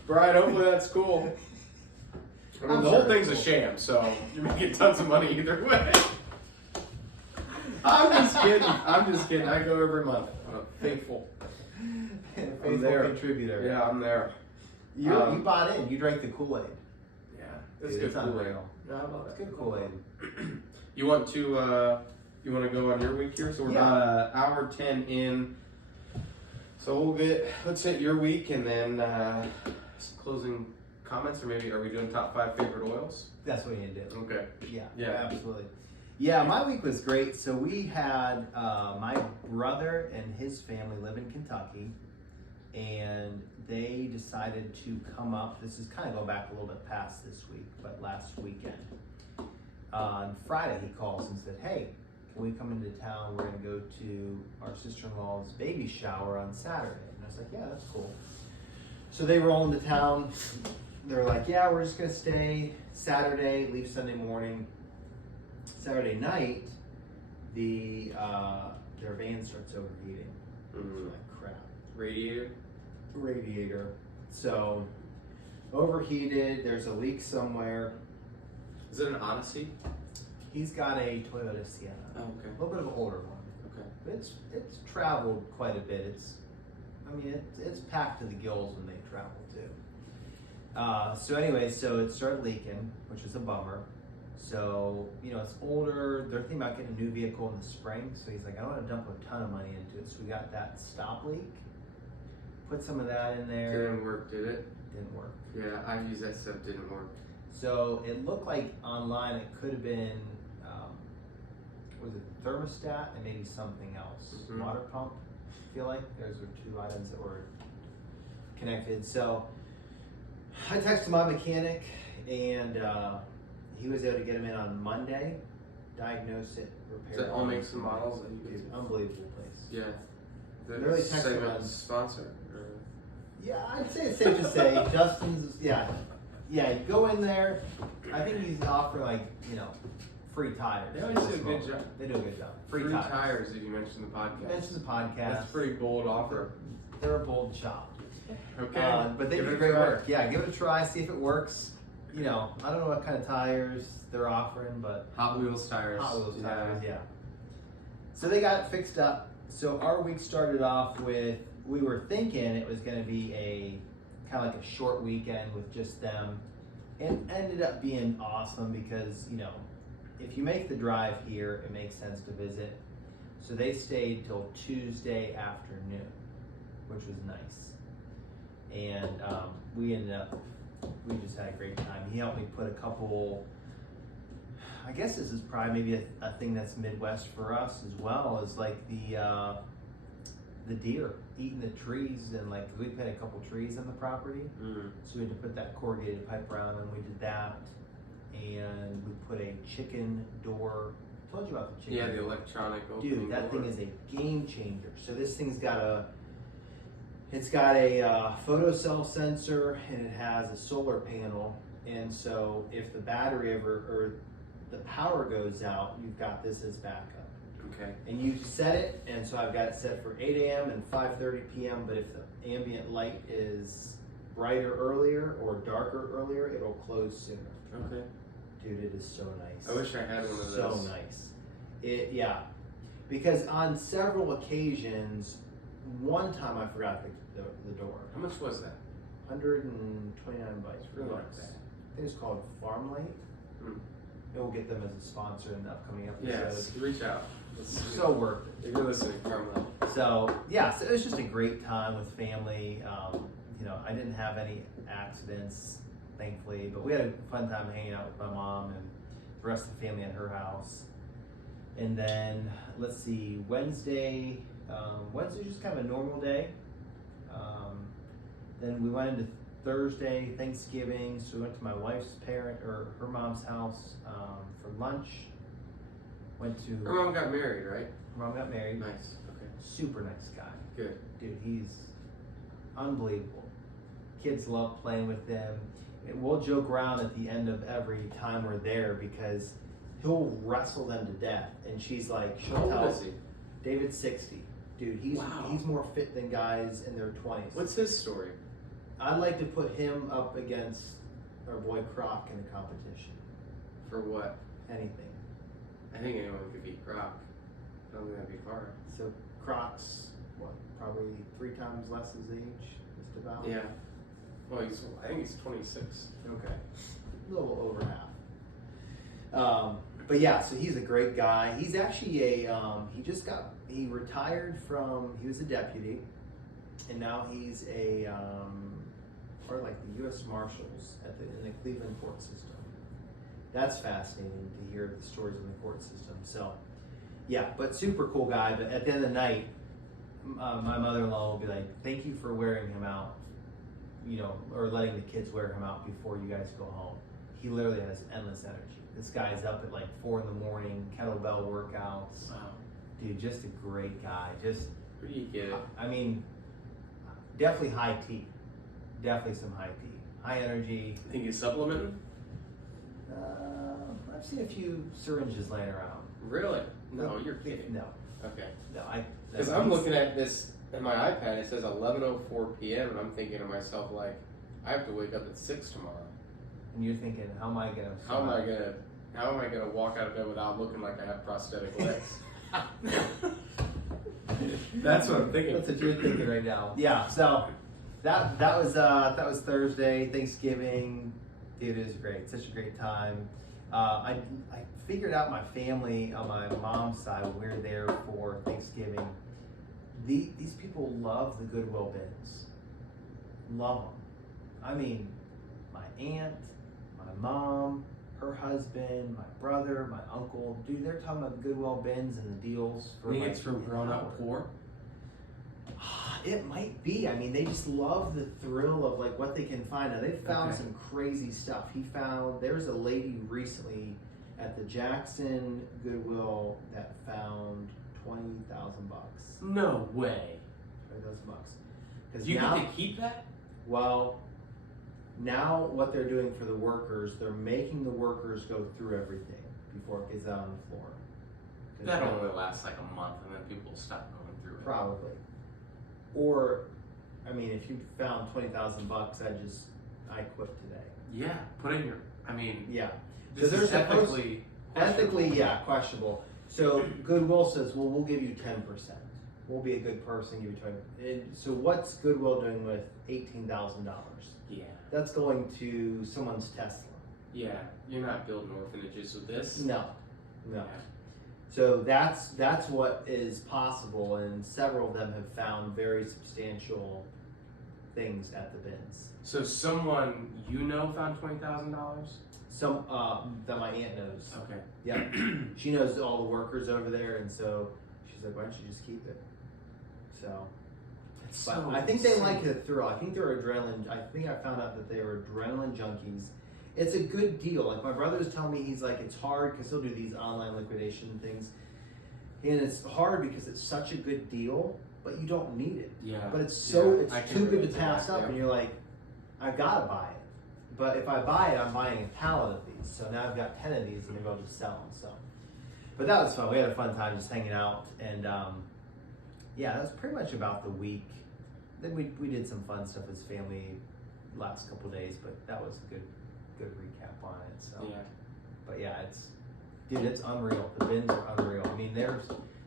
Brian, hopefully that's cool. I mean, the whole thing's a sham, so you're making tons of money either way. I'm just kidding. I go every month. I'm a faithful. Faithful contributor. Yeah, I'm there. You bought in. You drank the Kool-Aid. Yeah, it's Dude, good it's Kool-Aid. unreal. Yeah, I love it. It's good Kool-Aid. You want to go on your week here? So we're about an hour 10 in. So let's hit your week and then some closing comments, or maybe are we doing top 5 favorite oils? That's what you need to do. Okay. Yeah, absolutely. Yeah, my week was great. So we had my brother and his family live in Kentucky, and they decided to come up. This is kind of go back a little bit past this week, but last weekend. On Friday, he calls and said, "Hey, can we come into town? We're going to go to our sister-in-law's baby shower on Saturday." And I was like, "Yeah, that's cool." So they roll into town. They're like, "Yeah, we're just going to stay Saturday, leave Sunday morning." Saturday night, their van starts overheating. Mm. Like crap. Radiator. So overheated. There's a leak somewhere. Is it an Odyssey? He's got a Toyota Sienna. Oh, okay. A little bit of an older one. Okay. But it's traveled quite a bit. It's packed to the gills when they travel too. So anyway, so it started leaking, which is a bummer. So, it's older. They're thinking about getting a new vehicle in the spring. So he's like, I don't want to dump a ton of money into it. So we got that stop leak. Put some of that in there. Didn't work, did it? Didn't work. Yeah, I've used that stuff. Didn't work. So it looked like online it could have been, was it thermostat and maybe something else? Mm-hmm. Water pump, I feel like. Those were two items that were connected. So I texted my mechanic, and he was able to get him in on Monday, diagnose it, repair it. Is that all makes and models that you It's can an unbelievable place. Yeah. Literally text him segment on- sponsor? Or? Yeah, I'd say it's safe to say Justin's. Yeah, you go in there. I think he's offering free tires. They always do a good job. They do a good job. Free tires if you mention the podcast. Mention the podcast. That's a pretty bold offer. They're a bold shop. Okay. But they Give do it a great try. work. Yeah, give it a try. See if it works. I don't know what kind of tires they're offering, but Hot Wheels tires. Hot Wheels tires. Yeah. So they got it fixed up. So our week started off with, we were thinking it was going to be a kind of like a short weekend with just them. It ended up being awesome because, if you make the drive here, it makes sense to visit. So they stayed till Tuesday afternoon, which was nice. And we just had a great time. He helped me put a couple, I guess this is probably maybe a thing that's Midwest for us as well, is like the deer eating the trees, and like we had a couple trees on the property. So we had to put that corrugated pipe around, and we did that. And we put a chicken door. I told you about the chicken Yeah, the door. electronic opening Dude, that door. thing is a game changer. So this thing's got a photocell sensor, and it has a solar panel. And so if the battery or the power goes out, you've got this as backup. Okay. And you set it, and so I've got it set for 8 a.m. and 5:30 p.m. But if the ambient light is brighter earlier or darker earlier, it'll close sooner. Okay. Dude, it is so nice. I wish I had one of those. So nice. Because on several occasions, one time I forgot the door. How much was that? 129 bucks. It's really not bad. I think it's called Farm Late. Hmm. And we'll get them as a sponsor in the upcoming Yes, episodes. reach out. Let's- So worth it. If you're listening, Carmelo. So yeah, so it was just a great time with family. You know, I didn't have any accidents, thankfully, but we had a fun time hanging out with my mom and the rest of the family at her house. And then let's see, Wednesday. Wednesday's just kind of a normal day. Then we went into Thursday, Thanksgiving. So we went to my wife's her mom's house for lunch. Went to Her mom got married, right? her mom got married. Nice. Okay. Super nice guy. Good. Dude, he's unbelievable. Kids love playing with him. And we'll joke around at the end of every time we're there because he'll wrestle them to death. And she's like, she'll How old tell is he? David's 60. Dude, Wow. he's more fit than guys in their 20s. What's his story? I'd like to put him up against our boy Croc in a competition. For what? Anything. I think anyone could beat Croc. I don't think that'd be hard. So Croc's, what, probably 3 times less his age, just about? Yeah. Well, I think he's 26. Okay. A little over half. But yeah, so he's a great guy. He's actually he retired he was a deputy, and now he's part of like the U.S. Marshals in the Cleveland court system. That's fascinating to hear the stories in the court system. So, yeah, but super cool guy. But at the end of the night, my mother-in-law will be like, "Thank you for wearing him out, or letting the kids wear him out before you guys go home." He literally has endless energy. This guy's up at like 4 a.m, kettlebell workouts. Wow. Dude, just a great guy. Where do you get it? I mean, definitely high T. Definitely some high T. High energy. You think he's supplementing? I've seen a few syringes laying around. Really? No, you're kidding. No, Okay. no. Because I'm looking at this in my iPad. It says 11:04 p.m. and I'm thinking to myself like, I have to wake up at 6 tomorrow. And you're thinking, how am I gonna? How am I gonna walk out of bed without looking like I have prosthetic legs? That's what I'm thinking. That's what you're thinking right now. Yeah. So that was Thursday, Thanksgiving. Dude, it was great. Such a great time. I figured out my family on my mom's side when we were there for Thanksgiving. These people love the Goodwill bins. Love them. I mean, my aunt, my mom, her husband, my brother, my uncle. Dude, they're talking about the Goodwill bins and the deals for. I think like it's from grown up poor. It might be. I mean, they just love the thrill of like what they can find. Now they've found some crazy stuff. There was a lady recently at the Jackson Goodwill that found $20,000. No way. $20,000. Do you get to keep that? Well, now what they're doing for the workers, they're making the workers go through everything before it gets out on the floor. That only lasts like a month, and then people will stop going through it. Probably. Or, I mean, if you found $20,000, I quit today. Yeah, put in your. I mean, Yeah. this So is there's ethically. Ethically, yeah, questionable. So Goodwill says, well, we'll give you 10%. We'll be a good person, give you 20%. And so what's Goodwill doing with $18,000? Yeah. That's going to someone's Tesla. Yeah, you're not building orphanages with this. No. Yeah. So that's what is possible, and several of them have found very substantial things at the bins. So someone found $20,000. Some that my aunt knows. Okay. Yeah, she knows all the workers over there, and so she's like, "Why don't you just keep it?" So, but I think they like the thrill. I think they're adrenaline. I think I found out that they were adrenaline junkies. It's a good deal. Like my brother was telling me, he's like, it's hard because he'll do these online liquidation things, and it's hard because it's such a good deal, but you don't need it. Yeah. But it's too good relate to pass that, up, yeah. and you're like, I gotta buy it. But if I buy it, I'm buying a pallet of these. So now I've got 10 of these, and maybe I'll just sell them. So, but that was fun. We had a fun time just hanging out, and yeah, that was pretty much about the week. Then we did some fun stuff as family last couple of days, but that was a good recap on it. So, Yeah. but yeah, it's unreal. The bins are unreal. I mean,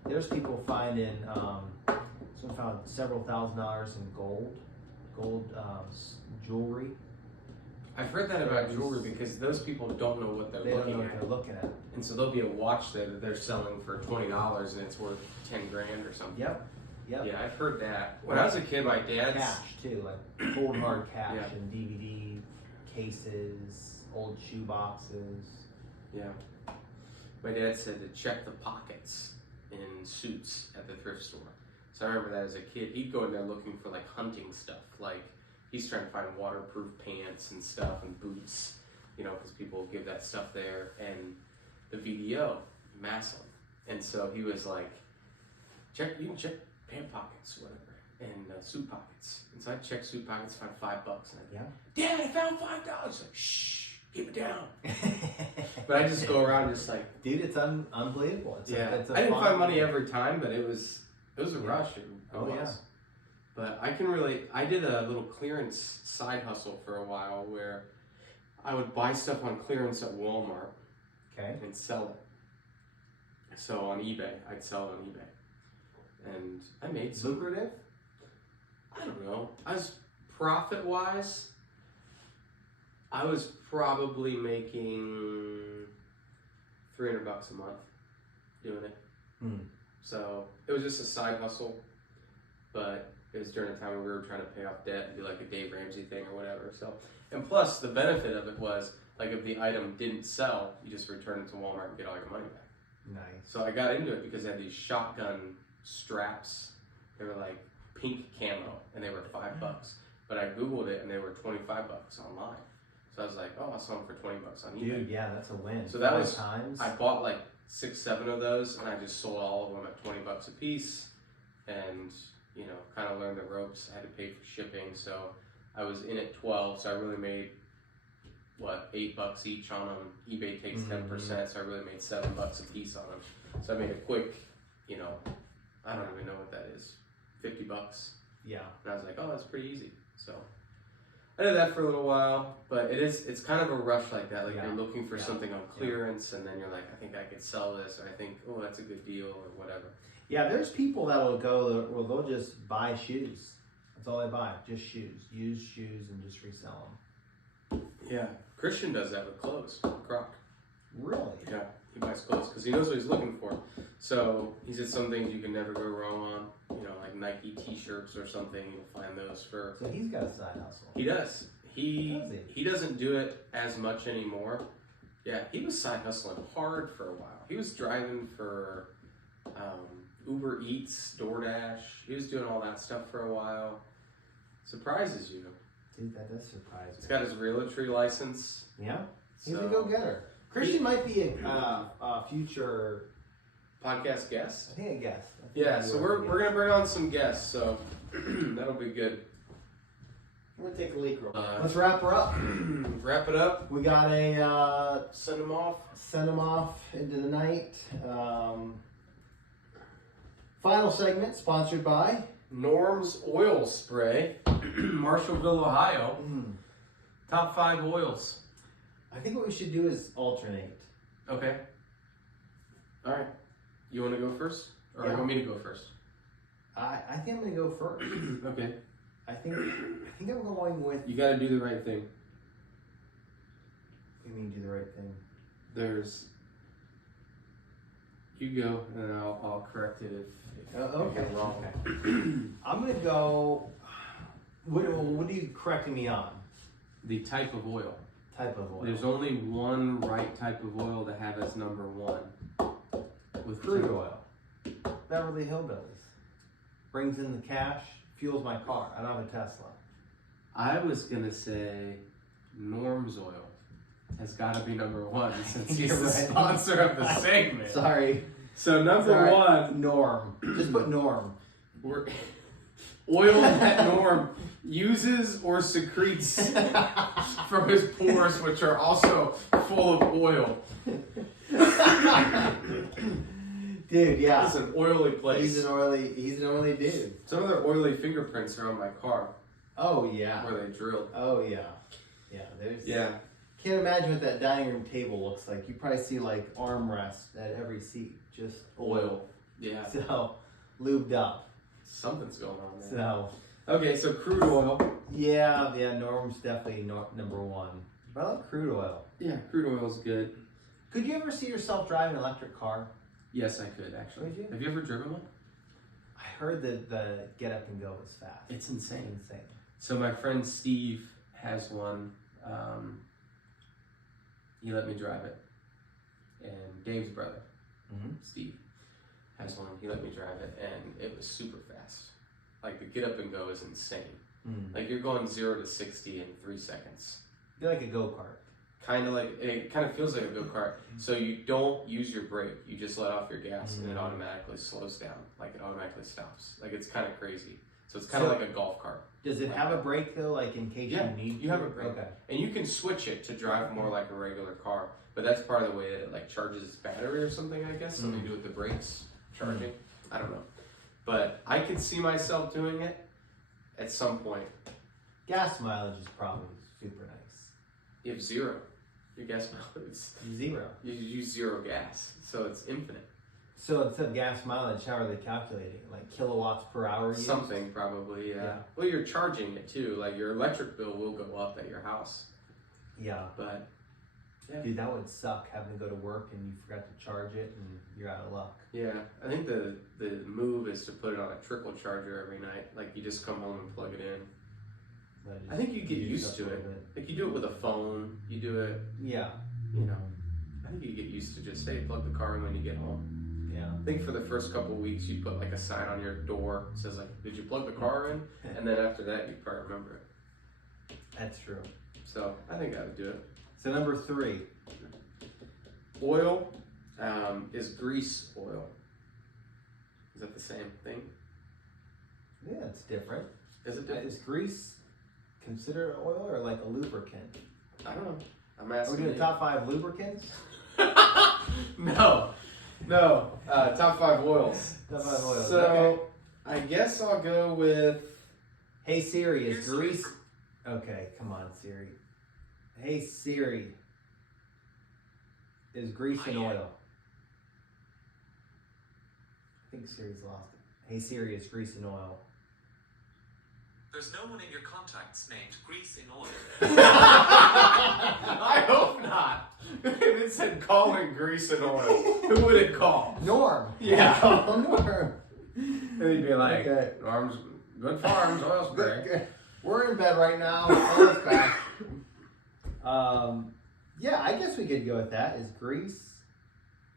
There's people finding, someone found several $1,000s in gold jewelry. I've heard that about jewelry because those people don't know what they're They don't looking know what at. they're looking at. And so there'll be a watch there that they're selling for $20 and it's worth 10 grand or something. Yep. Yeah, I've heard that. When I was a kid, my dad's... Cash too, like cold hard cash Yeah. and DVD cases, old shoe boxes. Yeah. My dad said to check the pockets in suits at the thrift store. So I remember that as a kid. He'd go in there looking for like hunting stuff. Like he's trying to find waterproof pants and stuff and boots, you know, because people give that stuff there. And the VDO, massive. And so he was like, you can check pant pockets, whatever, and suit pockets. And so I checked suit pockets, found $5. And Dad, I found $5. Like, shh, keep it down. But I just go around just like, dude, it's unbelievable. It's I a didn't fun find money thing. every time, but it was a rush. It Oh, was. yeah. But I can relate. I did a little clearance side hustle for a while where I would buy stuff on clearance at Walmart Okay. and sell it. So on eBay, I'd sell it on eBay, and I made some. Lucrative? I don't know. I was profit-wise, I was probably making $300 a month doing it. So it was just a side hustle, but it was during a time when we were trying to pay off debt and do like a Dave Ramsey thing or whatever. So, and plus the benefit of it was like if the item didn't sell, you just return it to Walmart and get all your money back. Nice. So I got into it because they had these shotgun straps. They were like pink camo and they were $5. But I Googled it and they were $25 online. So I was like, oh, I saw them for $20 on eBay. Dude, yeah, that's a win. So that 5 was, times. I bought like 6-7 of those and I just sold all of them at $20 a piece and, you know, kind of learned the ropes. I had to pay for shipping. So I was in at 12. So I really made, $8 each on them. eBay takes 10%. So I really made $7 a piece on them. So I made a quick, you know, I don't even know what that is, $50. Yeah. And I was like, oh, that's pretty easy. So I did that for a little while, but it's kind of a rush like that. Like you're looking for something on clearance and then you're like, I think I could sell this, or I think, oh, that's a good deal or whatever. Yeah, there's people that'll go, well, they'll just buy shoes. That's all they buy, just shoes. Used shoes and just resell them. Yeah. Christian does that with clothes, Croc. Really? Yeah, he buys clothes because he knows what he's looking for. So he said some things you can never go wrong on, you know, like Nike t-shirts or something, you'll find those for... So he's got a side hustle. He does. He He doesn't do it as much anymore. Yeah, he was side hustling hard for a while. He was driving for Uber Eats, DoorDash. He was doing all that stuff for a while. Surprises you. Dude, that does surprise me. He's got his realtor license. Yeah? He's So- a go-getter. Christian might be a future, Podcast guest. I think a guest. Yeah, so we're gonna bring on some guests, so that'll be good. We're gonna take a leak real quick. Let's wrap her up. Wrap it up. We got a Send them off. send them off into the night. Final segment sponsored by Norm's Oil Spray, Marshallville, Ohio. Top 5 oils. I think what we should do is alternate. Okay. All right. You want to go first, or you want me to go first? I think I'm gonna go first. Okay. I think I'm going with. You got to do the right thing. You mean do the right thing? There's. You go, and then I'll correct it if Okay. you're wrong. Okay. I'm gonna go. What are you correcting me on? The type of oil. Type of oil. There's only one right type of oil to have as number 1. With Crude oil. Beverly Hillbillies. Brings in the cash, fuels my car. I don't have a Tesla. I was gonna say Norm's Oil has got to be number 1 since he's You're the right. sponsor of the segment. Sorry. So number Sorry. 1, Norm. Just put Norm. we're oil that Norm uses or secretes from his pores, which are also full of oil. Dude, yeah. It's an oily place. He's an oily dude. Some of their oily fingerprints are on my car Oh yeah. where they drilled. Oh yeah. Yeah. There's. Yeah. Can't imagine what that dining room table looks like. You probably see like armrests at every seat, just Oil. Yeah. So, lubed up. Something's going on there. So, Okay, so crude oil. yeah, Norm's definitely number one. But I like crude oil. Yeah, crude oil's good. Could you ever see yourself driving an electric car? Yes, I could actually. Would you? Have you ever driven one? I heard that the get up and go was fast. It's insane. Insane. So my friend Steve has one. He let me drive it. And Dave's brother, Steve, has one. He let me drive it, and it was super fast. Like the get up and go is insane. Like you're going 0 to 60 in 3 seconds. Be like a go-kart. Kind of like, it kind of feels like a go-kart. So you don't use your brake. You just let off your gas and it automatically slows down. Like it automatically stops. Like it's kind of crazy. So it's kind of like a golf cart. Does it have a brake though, like in case you need to? You have a brake. Okay. And you can switch it to drive more like a regular car. But that's part of the way that it like charges its battery or something, I guess. Something to do with the brakes charging. I don't know. But I could see myself doing it at some point. Gas mileage is probably super nice. You have 0. Your gas mileage is 0. you use 0 gas, so it's infinite. So instead of gas mileage, how are they calculating? Like kilowatts per hour used? Something probably, yeah. Well, you're charging it too. Like your electric bill will go up at your house. Yeah. But yeah. Dude, that would suck having to go to work and you forgot to charge it and you're out of luck. Yeah, I think the move is to put it on a trickle charger every night. Like you just come home and plug it in. I think you get used to it. Like you do it with a phone. You do it. Yeah. You know, I think you get used to just, hey, plug the car in when you get home. Yeah. I think for the first couple of weeks you put like a sign on your door that says like, did you plug the car in? And then after that you probably remember it. That's true. So I think I would do it. So number 3. Oil is grease oil. Is that the same thing? Yeah, it's different. Is it different? Is grease considered oil or like a lubricant? I don't know. I'm Are asking. we doing top 5 lubricants? No. Top 5 oils. Top 5 oils. So Okay. I guess I'll go with. Hey Siri, is grease... Okay, come on Siri. Hey Siri, is grease an oil? I think Siri's lost it. Hey Siri, is grease an oil? There's no one in your contacts named Grease in Oil. I hope not. If it said calling grease and oil, who would it call? Norm. Yeah. Call Norm. And he'd be like, Okay. Arms, good farms, oil spray. Good. We're in bed right now. Oil's back. Yeah, I guess we could go with that. Is grease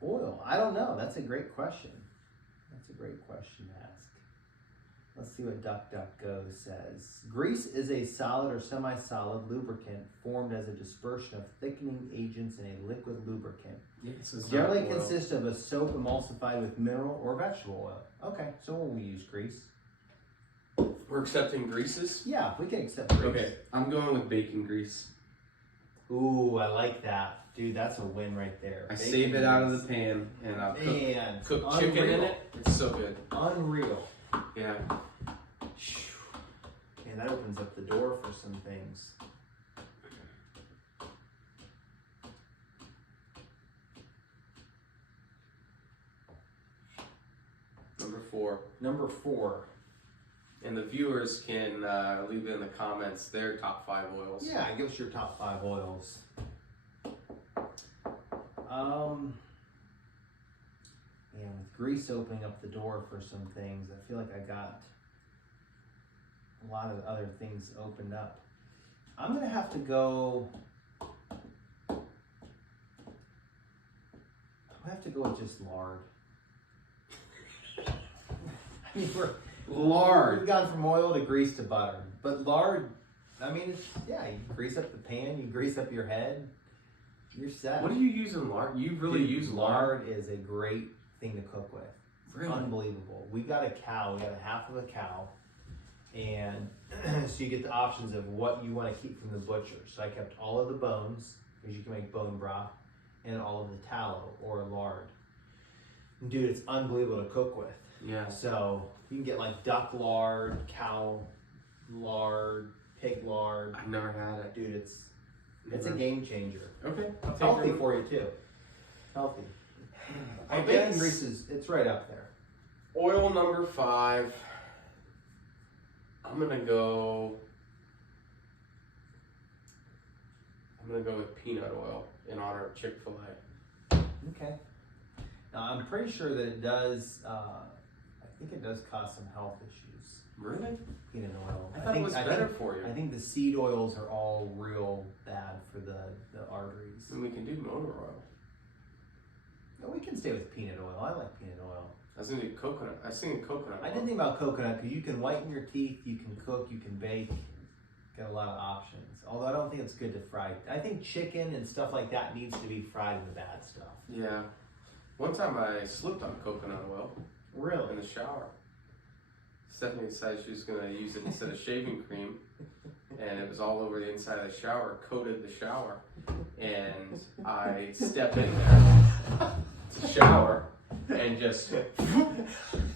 oil? I don't know. That's a great question. That's a great question to ask. Let's see what DuckDuckGo says. Grease is a solid or semi-solid lubricant formed as a dispersion of thickening agents in a liquid lubricant. Yes, Generally consists of a soap emulsified with mineral or vegetable oil. Okay, so when we use grease. We're accepting greases? Yeah, we can accept grease. Okay, I'm going with bacon grease. Ooh, I like that. Dude, that's a win right there. I Bacon save it out of grease. the pan and I'll Man, cook chicken in unreal. it. It's so good. Unreal. Yeah. Man, that opens up the door for some things. Number 4. And the viewers can leave in the comments their top 5 oils. Yeah, give us your top 5 oils. Man, with grease opening up the door for some things, I feel like I got a lot of other things opened up. I'm gonna have to go. I have to go with just lard. I mean, Lard. We've gone from oil to grease to butter, but lard. I mean, it's, yeah, you grease up the pan, you grease up your head, you're set. What do you use in lard? You really Dude, use lard? Lard is a great thing to cook with. Really? Unbelievable. We got a cow. We got a half of a cow, and so you get the options of what you want to keep from the butcher. So I kept all of the bones, because you can make bone broth, and all of the tallow or lard. And dude, it's unbelievable to cook with. Yeah. So you can get like duck lard, cow lard, pig lard. I've never had it. Dude, it's a game changer. Okay. It's healthy for you too. Healthy. I Bacon guess grease is, it's right up there. Oil number 5. I'm gonna go with peanut oil in honor of Chick-fil-A. Okay. Now I'm pretty sure that it does. I think it does cause some health issues. Really? Peanut oil. I thought it was better for you. I think the seed oils are all real bad for the arteries. And we can do motor oil. No, we can stay with peanut oil. I like peanut oil. I was thinking coconut. I was thinking coconut oil. I didn't think about coconut because you can whiten your teeth, you can cook, you can bake. Got a lot of options. Although I don't think it's good to fry. I think chicken and stuff like that needs to be fried in the bad stuff. Yeah. One time I slipped on coconut oil in Really? the shower. Stephanie decided she was going to use it instead of shaving cream, and it was all over the inside of the shower, coated the shower. And I step in there to shower and just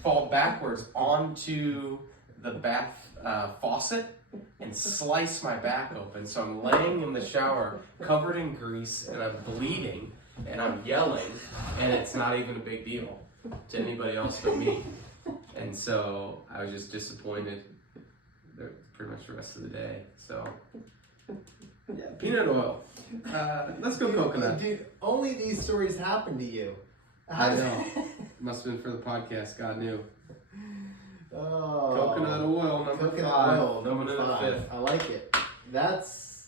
fall backwards onto the bath faucet and slice my back open. So I'm laying in the shower covered in grease and I'm bleeding and I'm yelling, and it's not even a big deal to anybody else but me. And so I was just disappointed pretty much the rest of the day. So yeah, peanut oil. Let's go coconut. Dude, only these stories happen to you. I know. Must have been for the podcast. God knew. Oh. Coconut oil number 5. Coconut oil Coming number in at 5. 5th. I like it. That's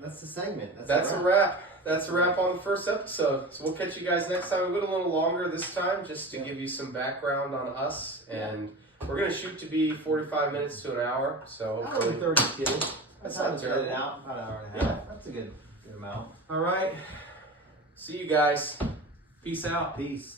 the segment. That's a wrap. That's a wrap on the first episode. So we'll catch you guys next time. We went a little longer this time just to give you some background on us. And we're going to shoot to be 45 minutes to an hour. So Hour and 32. That's how not to get terrible. it out. About an hour and a half. That's a good amount. all right. See you guys. Peace out. Peace.